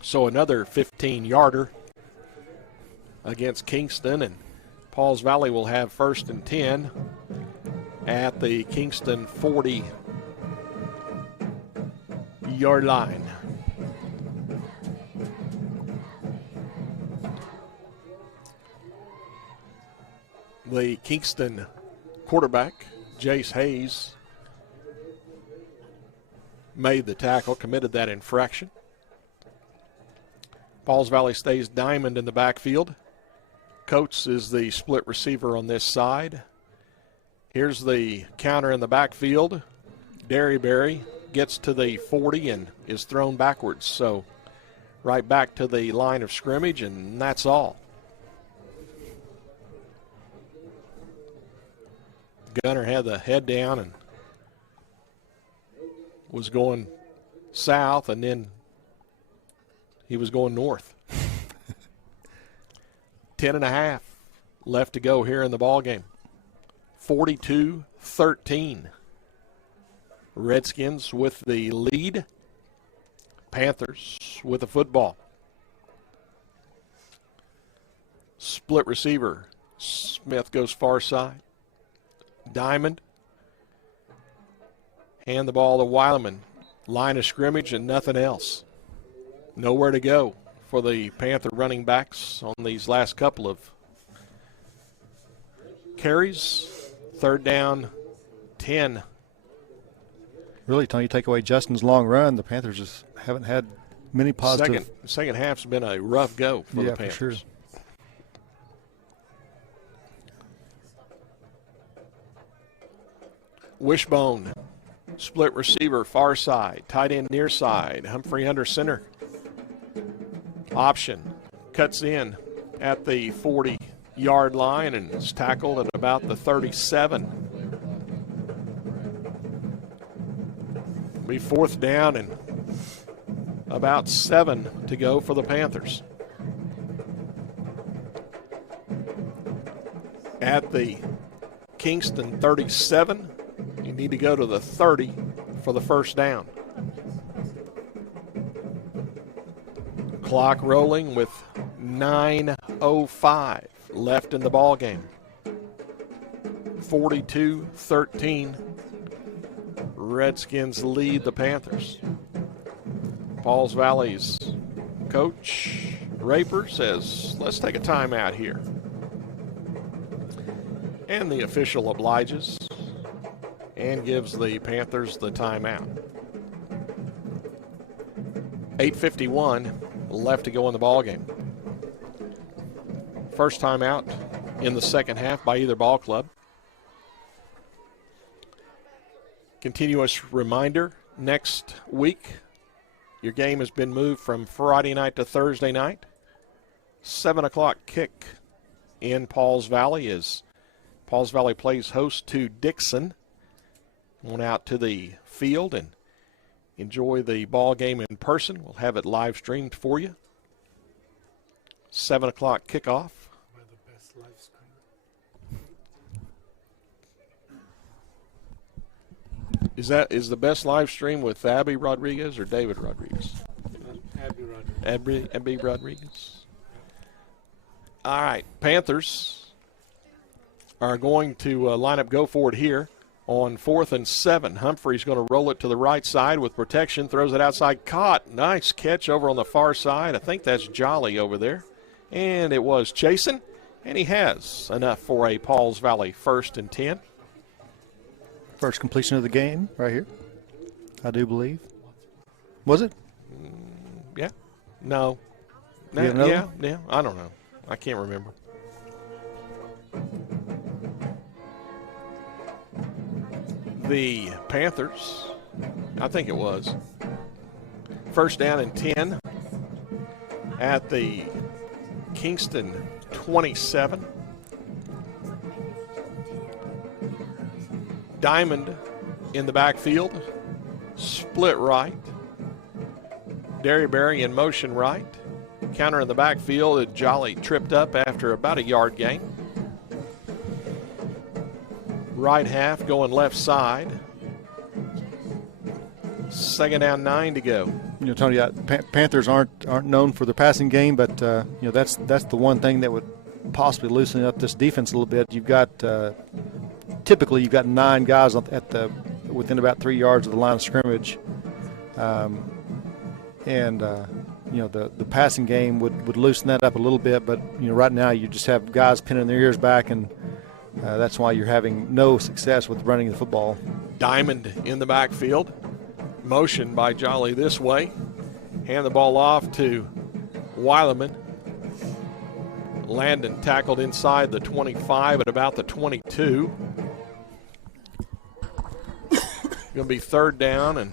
So another 15-yarder against Kingston, and Pauls Valley will have 1st and 10 at the Kingston 40-yard line. The Kingston quarterback, Jace Hayes, made the tackle, committed that infraction. Pauls Valley stays diamond in the backfield. Coates is the split receiver on this side. Here's the counter in the backfield. Derryberry gets to the 40 and is thrown backwards. So right back to the line of scrimmage, and that's all. Gunner had the head down and was going south, and then he was going north. 10.5 left to go here in the ball game. 42-13. Redskins with the lead. Panthers with the football. Split receiver. Smith goes far side. Diamond. Hand the ball to Weileman. Line of scrimmage and nothing else. Nowhere to go for the Panther running backs on these last couple of carries. Third down, 10. Really, Tony, you take away Justin's long run, the Panthers just haven't had many positive. Second half's been a rough go for the Panthers. For sure. Wishbone, split receiver, far side, tight end near side, Humphrey under center. Option, cuts in at the 40-yard line and is tackled at about the 37. Be fourth down and about 7 to go for the Panthers. At the Kingston 37, you need to go to the 30 for the first down. Clock rolling with 9:05 left in the ball game. 42-13. Redskins lead the Panthers. Pauls Valley's coach, Raper, says, let's take a timeout here. And the official obliges and gives the Panthers the timeout. 8:51 left to go in the ball game. First timeout in the second half by either ball club. Continuous reminder, next week, your game has been moved from Friday night to Thursday night. 7 o'clock kick in Pauls Valley as Pauls Valley plays host to Dixon. Went out to the field and enjoy the ball game in person. We'll have it live streamed for you. 7 o'clock kickoff. Is the best live stream with Abby Rodriguez or David Rodriguez? Abby Rodriguez. All right, Panthers are going to line up go forward here on 4th and 7. Humphrey's going to roll it to the right side with protection, throws it outside, caught. Nice catch over on the far side. I think that's Jolly over there. And it was Chasen, and he has enough for a Pauls Valley 1st and 10. First completion of the game right here, I do believe. Was it? Yeah. No. Yeah, I don't know. I can't remember. The Panthers, I think it was. First down and 10 at the Kingston 27. Diamond in the backfield, split right. Derryberry in motion right. Counter in the backfield, Jolly tripped up after about a yard gain. Right half going left side. Second down, 9 to go. You know, Tony, Panthers aren't known for their passing game, but that's the one thing that would possibly loosen up this defense a little bit. You've got typically you've got 9 guys within about 3 yards of the line of scrimmage, and the passing game would loosen that up a little bit. But right now you just have guys pinning their ears back, and that's why you're having no success with running the football. Diamond in the backfield. Motion by Jolly this way. Hand the ball off to Weileman. Landon tackled inside the 25 at about the 22. Going to be third down and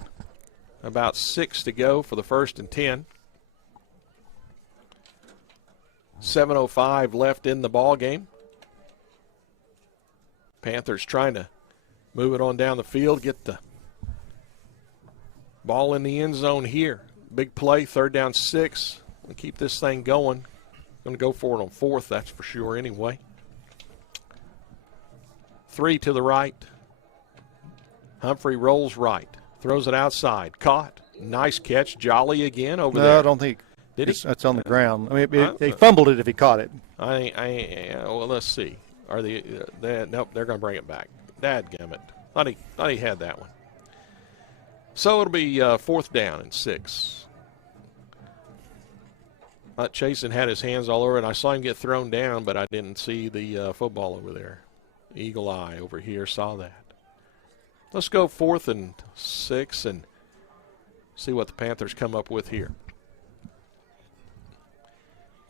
about 6 to go for the 1st and 10. 7:05 left in the ball game. Panthers trying to move it on down the field, get the Ball in the end zone here. Big play, 3rd down 6. We'll keep this thing going. Going to go for it on 4th, that's for sure anyway. 3 to the right. Humphrey rolls right. Throws it outside. Caught. Nice catch. Jolly again over there. No, I don't think. Did he? That's on the ground. I mean, he fumbled it if he caught it. Well, let's see. Are they? Nope, they're going to bring it back. Dadgummit. Thought he had that one. So it'll be 4th down and 6. Chasen had his hands all over it. I saw him get thrown down, but I didn't see the football over there. Eagle eye over here saw that. Let's go 4th and 6 and see what the Panthers come up with here.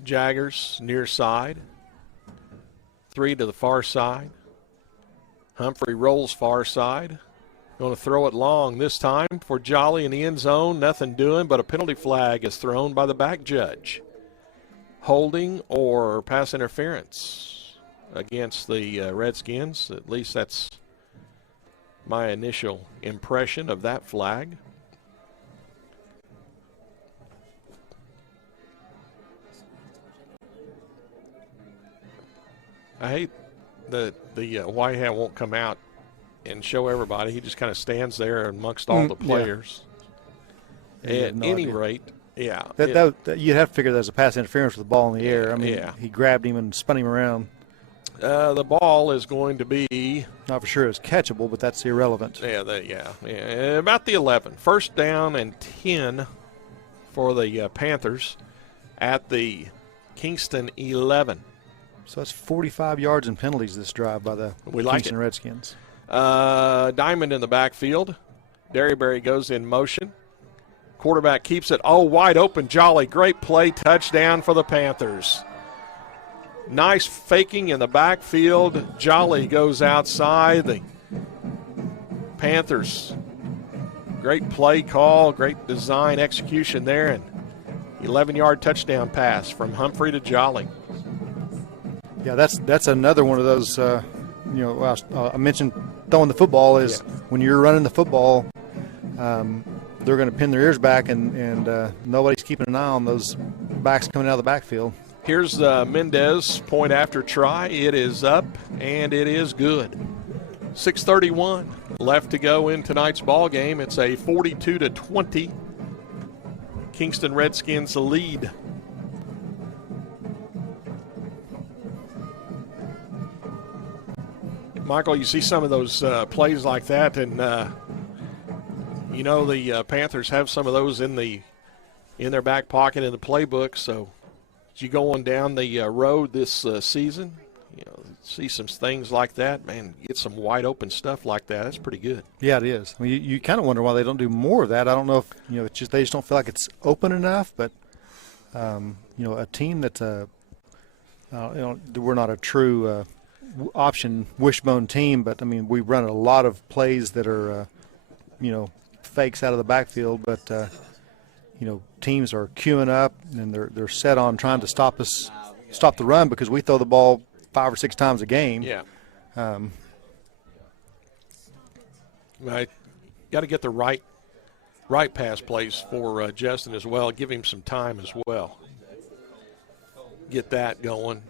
Jaggers near side. 3 to the far side. Humphrey rolls far side. Going to throw it long this time for Jolly in the end zone. Nothing doing, but a penalty flag is thrown by the back judge. Holding or pass interference against the Redskins. At least that's my initial impression of that flag. I hate that the white hat won't come out and show everybody. He just kind of stands there amongst all the players. Yeah. At any rate, yeah. You'd have to figure there's a pass interference with the ball in the air. I mean, yeah. He grabbed him and spun him around. The ball is going to be... Not for sure it's catchable, but that's irrelevant. Yeah, about the 11. 1st down and 10 for the Panthers at the Kingston 11. So that's 45 yards in penalties this drive by the Kingston Redskins. Diamond in the backfield. Derryberry goes in motion. Quarterback keeps it. Oh, wide open. Jolly. Great play. Touchdown for the Panthers. Nice faking in the backfield. Jolly goes outside. The Panthers. Great play call. Great design execution there. And 11-yard touchdown pass from Humphrey to Jolly. Yeah, that's another one of those, I mentioned throwing the football is when you're running the football, they're going to pin their ears back and nobody's keeping an eye on those backs coming out of the backfield. Here's Mendez, point after try. It is up, and it is good. 6:31 left to go in tonight's ball game. It's a 42-20 Kingston Redskins lead. Michael, you see some of those plays like that, and the Panthers have some of those in their back pocket in the playbook. So as you go on down the road this season, see some things like that. Man, get some wide open stuff like that. That's pretty good. Yeah, it is. I mean, you kind of wonder why they don't do more of that. I don't know if it's just they just don't feel like it's open enough. But a team that's we're not a true option wishbone team, but I mean we run a lot of plays that are fakes out of the backfield, but teams are queuing up and they're set on trying to stop the run because we throw the ball 5 or 6 times a game. Yeah. I got to get the right pass plays for Justin as well. Give him some time as well. Get that going.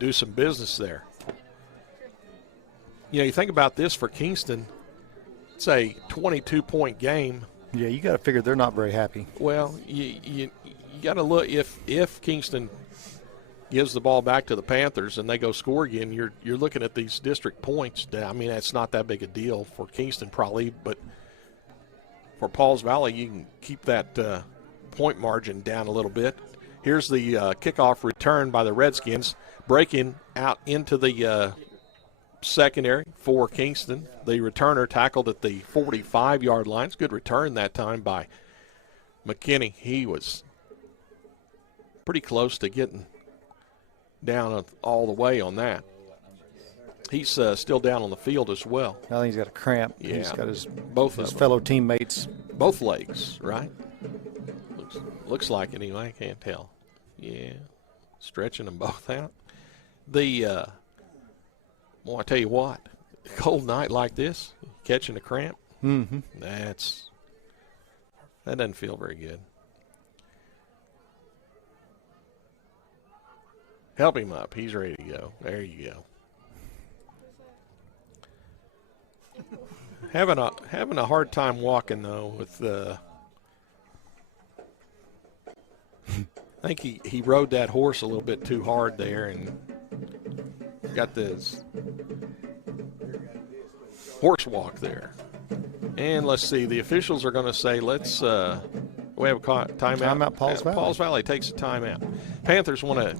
Do some business there. You think about this for Kingston, it's a 22-point game. Yeah, you got to figure they're not very happy. Well, you got to look if Kingston gives the ball back to the Panthers and they go score again, you're looking at these district points. I mean, that's not that big a deal for Kingston probably, but for Pauls Valley, you can keep that point margin down a little bit. Here's the kickoff return by the Redskins, breaking out into the secondary for Kingston. The returner tackled at the 45-yard line. It's a good return that time by McKinney. He was pretty close to getting down all the way on that. He's still down on the field as well. I think he's got a cramp. Yeah. He's got his fellow teammates. Both legs, right? Looks like it anyway. I can't tell. Yeah, stretching them both out. I tell you what, a cold night like this, catching a cramp. Mm-hmm. That doesn't feel very good. Help him up. He's ready to go. There you go. Having a hard time walking though with I think he rode that horse a little bit too hard there and got this horse walk there. And let's see, the officials are going to say, let's we have a timeout. Timeout, Pauls Valley. Pauls Valley takes a timeout. Panthers want to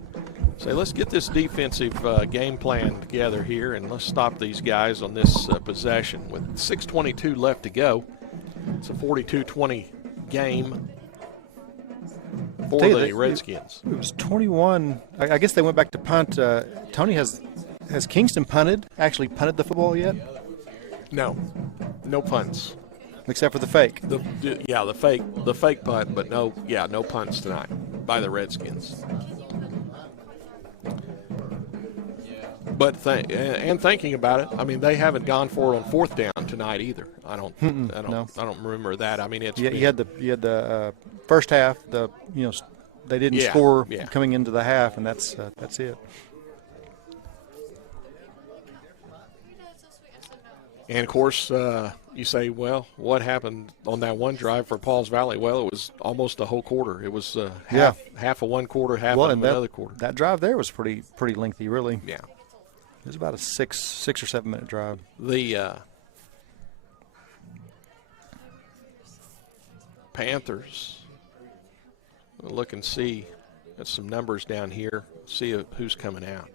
say, let's get this defensive game plan together here, and let's stop these guys on this possession. With 6:22 left to go, it's a 42-20 game for the Redskins. It was 21. I guess they went back to punt. Tony, has Kingston actually punted the football yet? No punts. Except for the fake. The fake punt, but no punts tonight by the Redskins. But thinking about it, I mean, they haven't gone for it on fourth down tonight either. I don't remember that. I mean, you had the first half. They didn't score coming into the half, and that's it. And of course, you say, well, what happened on that one drive for Pauls Valley? Well, it was almost a whole quarter. It was half of one quarter, half of another quarter. That drive there was pretty lengthy, really. Yeah. It was about a six or 7 minute drive. The Panthers, we'll look and see at some numbers down here, see who's coming out.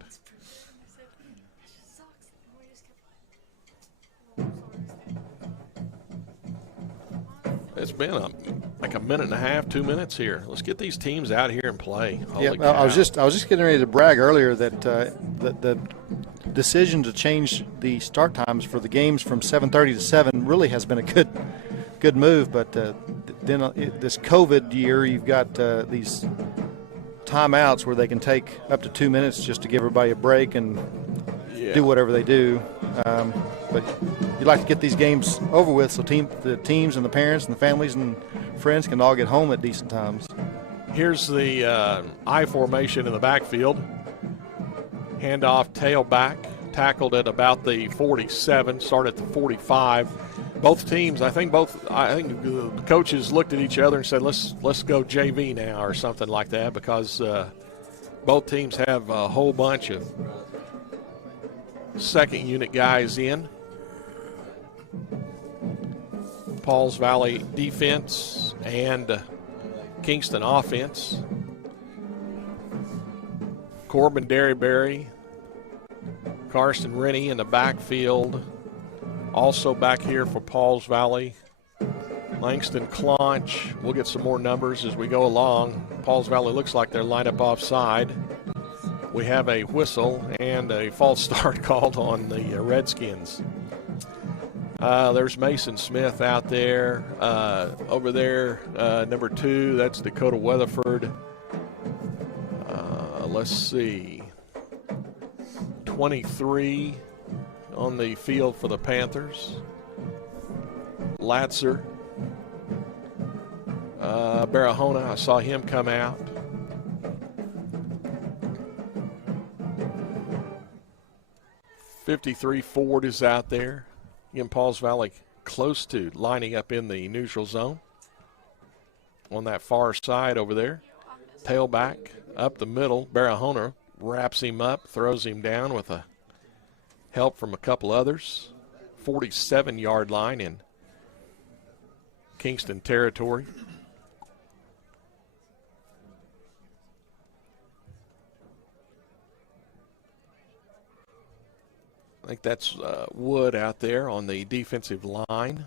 It's been like a minute and a half, 2 minutes here. Let's get these teams out here and play. Holy cow. I was just getting ready to brag earlier that the decision to change the start times for the games from 7:30 to 7 really has been a good move. But then this COVID year, you've got these timeouts where they can take up to 2 minutes just to give everybody a break and do whatever they do. But you'd like to get these games over with so the teams and the parents and the families and friends can all get home at decent times. Here's the I formation in the backfield. Handoff, tailback, tackled at about the 47, started at the 45. Both teams, I think the coaches looked at each other and said, let's go JV now or something like that, because both teams have a whole bunch of second unit guys in. Pauls Valley defense and Kingston offense. Corbin Derryberry, Karsten Rennie in the backfield. Also back here for Pauls Valley, Langston Claunch. We'll get some more numbers as we go along. Pauls Valley looks like they're lined up offside. We have a whistle and a false start called on the Redskins. There's Mason Smith out there. Over there, number 2, that's Dakota Weatherford. Let's see. 23 on the field for the Panthers. Latzer. Barahona, I saw him come out. .53 Ford is out there. Again, Pauls Valley close to lining up in the neutral zone. On that far side over there. Tailback up the middle. Barahona wraps him up, throws him down with a help from a couple others. 47-yard line in Kingston territory. I think that's Wood out there on the defensive line.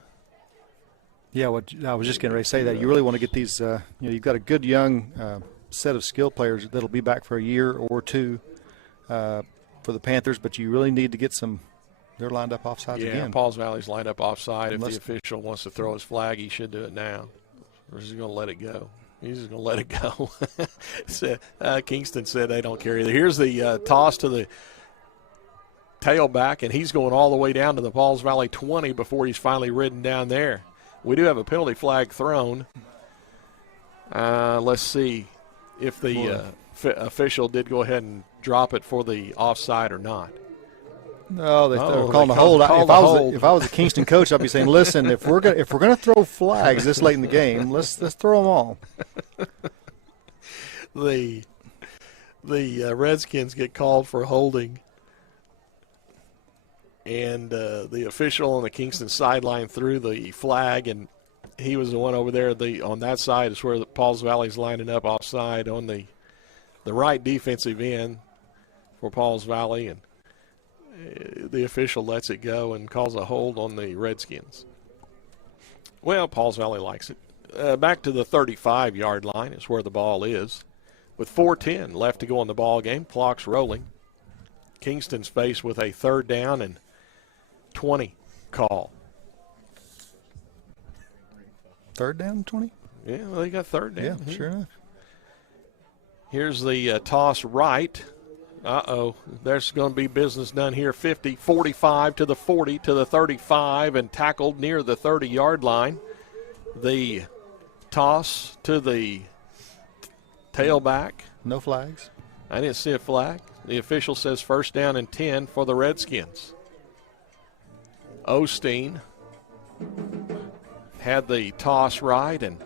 Yeah, I was just getting ready to say that. You really want to get these, you've got a good young set of skill players that'll be back for a year or two for the Panthers, but you really need to get some. They're lined up offside again. Yeah, Pauls Valley's lined up offside. If the official wants to throw his flag, he should do it now. Or is he going to let it go? He's just going to let it go. Kingston said they don't care either. Here's the toss to the tailback, and he's going all the way down to the Pauls Valley 20 before he's finally ridden down there. We do have a penalty flag thrown. Let's see if the official did go ahead and drop it for the offside or not. No, they're calling a hold. If I was a Kingston coach, I'd be saying, "Listen, if we're gonna throw flags this late in the game, let's throw them all." The Redskins get called for holding, and the official on the Kingston sideline threw the flag, and he was the one over there. On that side is where the Pauls Valley's lining up offside on the right defensive end for Pauls Valley, and the official lets it go and calls a hold on the Redskins. Well, Pauls Valley likes it. Back to the 35-yard line is where the ball is. With 4:10 left to go in the ball game, clock's rolling. Kingston's faced with a 3rd down and 20 call. 3rd down and 20? Yeah, well, they got 3rd down. Yeah, sure enough. Here's the toss right. There's going to be business done here. 50, 45 to the 40 to the 35 and tackled near the 30-yard line. The toss to the tailback. No flags. I didn't see a flag. The official says 1st down and 10 for the Redskins. Osteen had the toss right, and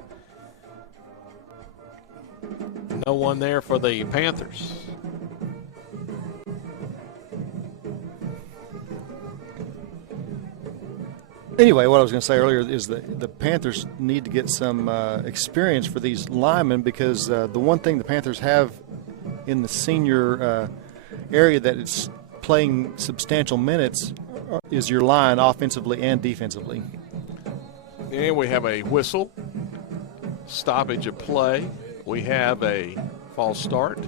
no one there for the Panthers. Anyway, what I was going to say earlier is that the Panthers need to get some experience for these linemen, because the one thing the Panthers have in the senior area that it's playing substantial minutes is your line offensively and defensively. And we have a whistle, stoppage of play. We have a false start. Is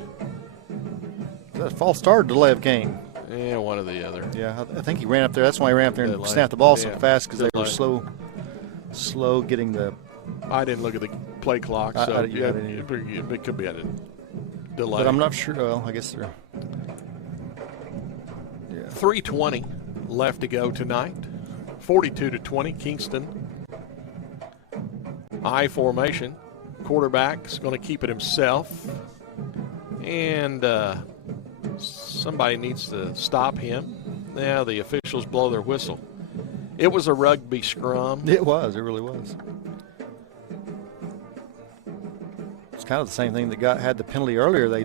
that a false start or delay of game? Yeah, one or the other. Yeah, I think he ran up there. That's why he ran up there and snapped the ball so fast, because they were slow getting the. I didn't look at the play clock, so it could be a delay. But I'm not sure. Well, I guess they're. Yeah. 3:20 left to go tonight. 42-20, Kingston. I formation. Quarterback's going to keep it himself, and somebody needs to stop him. Now the officials blow their whistle. It was a rugby scrum. It was. It really was. It's kind of the same thing that had the penalty earlier.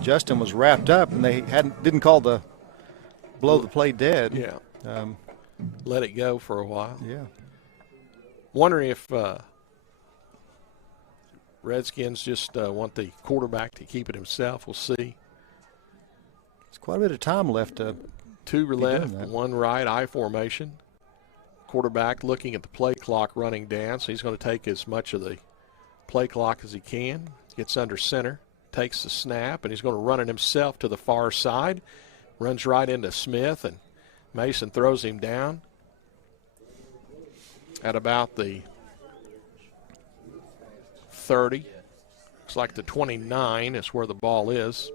Justin was wrapped up, and they didn't call the blow the play dead. Yeah. Let it go for a while. Yeah. Wondering if Redskins just want the quarterback to keep it himself. We'll see. There's quite a bit of time left. 2 left, 1 right, I formation. Quarterback looking at the play clock running down, so he's going to take as much of the play clock as he can. Gets under center, takes the snap, and he's going to run it himself to the far side. Runs right into Smith, and Mason throws him down at about the 30. Looks like the 29 is where the ball is.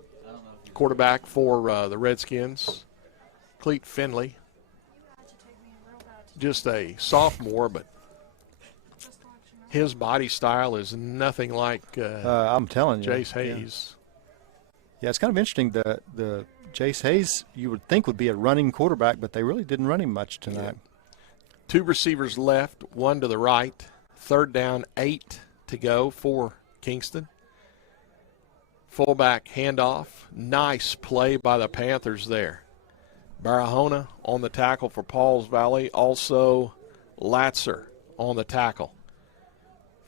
Quarterback for the Redskins, Cleet Finley. Just a sophomore, but his body style is nothing like I'm telling you, Jace Hayes. Yeah, it's kind of interesting. The Jace Hayes, you would think, would be a running quarterback, but they really didn't run him much tonight. Yeah. 2 receivers left, 1 to the right. 3rd down, 8 to go for Kingston. Fullback handoff. Nice play by the Panthers there. Barahona on the tackle for Pauls Valley. Also Latzer on the tackle.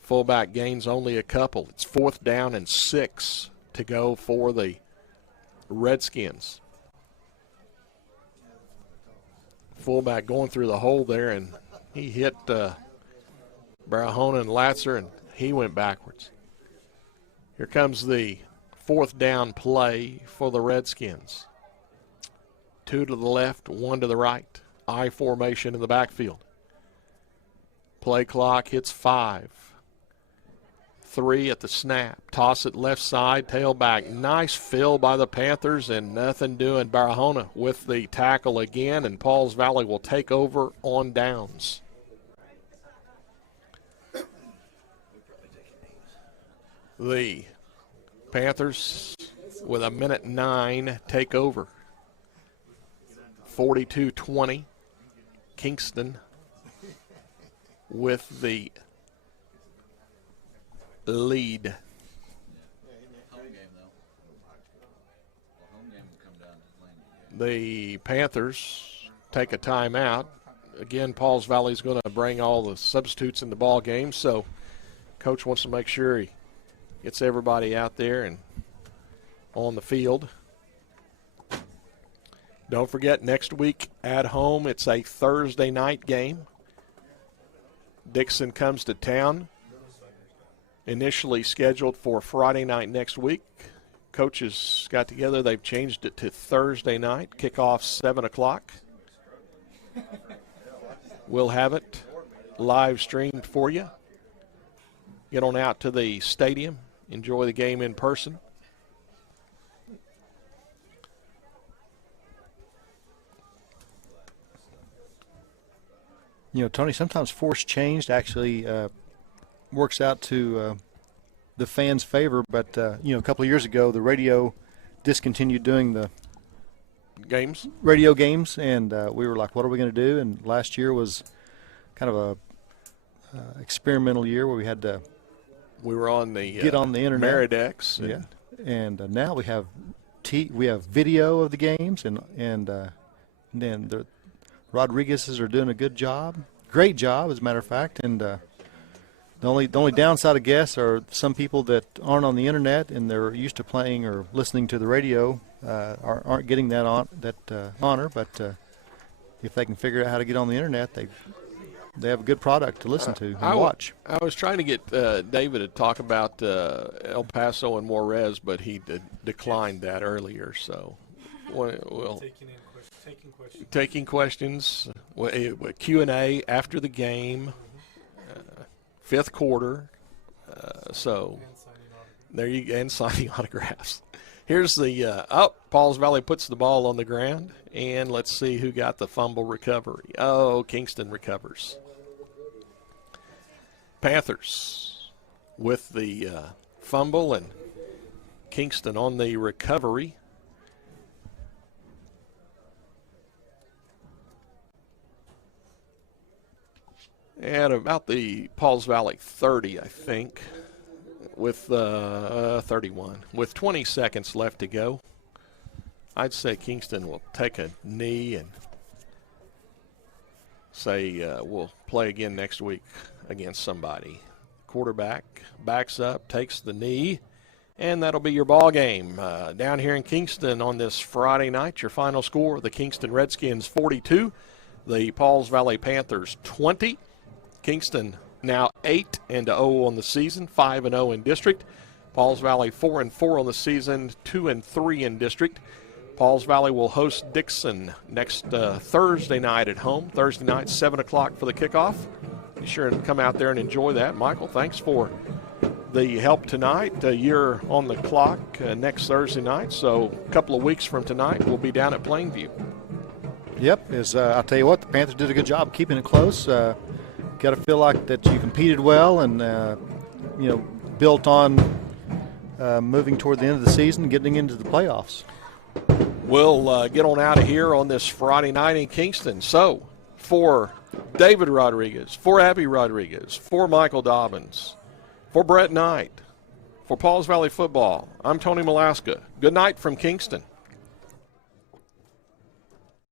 Fullback gains only a couple. It's 4th down and 6 to go for the Redskins. Fullback going through the hole there, and he hit Barahona and Latzer, and he went backwards. Here comes the 4th down play for the Redskins. 2 to the left, 1 to the right. I formation in the backfield. Play clock hits 5. 3 at the snap. Toss it left side, tailback. Nice fill by the Panthers, and nothing doing. Barahona with the tackle again, and Pauls Valley will take over on downs. The Panthers, with 1:09, take over. 42-20. Kingston with the lead. Home game, though. Well, home game will come down to playing. The Panthers take a timeout. Again, Pauls Valley is going to bring all the substitutes in the ball game, so Coach wants to make sure he gets everybody out there and on the field. Don't forget, next week at home, it's a Thursday night game. Dixon comes to town. Initially scheduled for Friday night next week. Coaches got together. They've changed it to Thursday night. Kickoff 7 o'clock. We'll have it live streamed for you. Get on out to the stadium. Enjoy the game in person. You know, Tony, sometimes forced change actually works out to the fans' favor. But, you know, a couple of years ago, the radio discontinued doing the Games? radio games, and we were like, what are we going to do? And last year was kind of a experimental year where we had to We were on the get on the internet. Meridex. Yeah, and now we have video of the games, and then the Rodriguez's are doing a good job, great job, as a matter of fact. And the only downside, I guess, are some people that aren't on the internet and they're used to playing or listening to the radio aren't getting that honor. But if they can figure out how to get on the internet, they have a good product to listen to and watch. I was trying to get David to talk about El Paso and Juarez, but he declined that earlier. So we'll taking questions, Q&A after the game, fifth quarter. So there you go, and signing autographs. Here's the Pauls Valley puts the ball on the ground, and let's see who got the fumble recovery. Oh, Kingston recovers. Panthers with the fumble, and Kingston on the recovery. At about the Pauls Valley 30, I think, with 31. With 20 seconds left to go, I'd say Kingston will take a knee and say we'll play again next week against somebody. Quarterback backs up, takes the knee, and that'll be your ball game. Down here in Kingston on this Friday night, your final score, the Kingston Redskins 42, the Pauls Valley Panthers 20. Kingston now 8-0 on the season, 5-0 in district. Pauls Valley 4-4 on the season, 2-3 in district. Pauls Valley will host Dixon next Thursday night at home. Thursday night, 7 o'clock for the kickoff. Be sure to come out there and enjoy that. Michael, thanks for the help tonight. You're on the clock next Thursday night, so a couple of weeks from tonight, we'll be down at Plainview. Yep, I'll tell you what, the Panthers did a good job keeping it close. Got to feel like that you competed well and, built on moving toward the end of the season, getting into the playoffs. We'll get on out of here on this Friday night in Kingston. So, for David Rodriguez, for Abby Rodriguez, for Michael Dobbins, for Brett Knight, for Pauls Valley Football, I'm Tony Malaska. Good night from Kingston.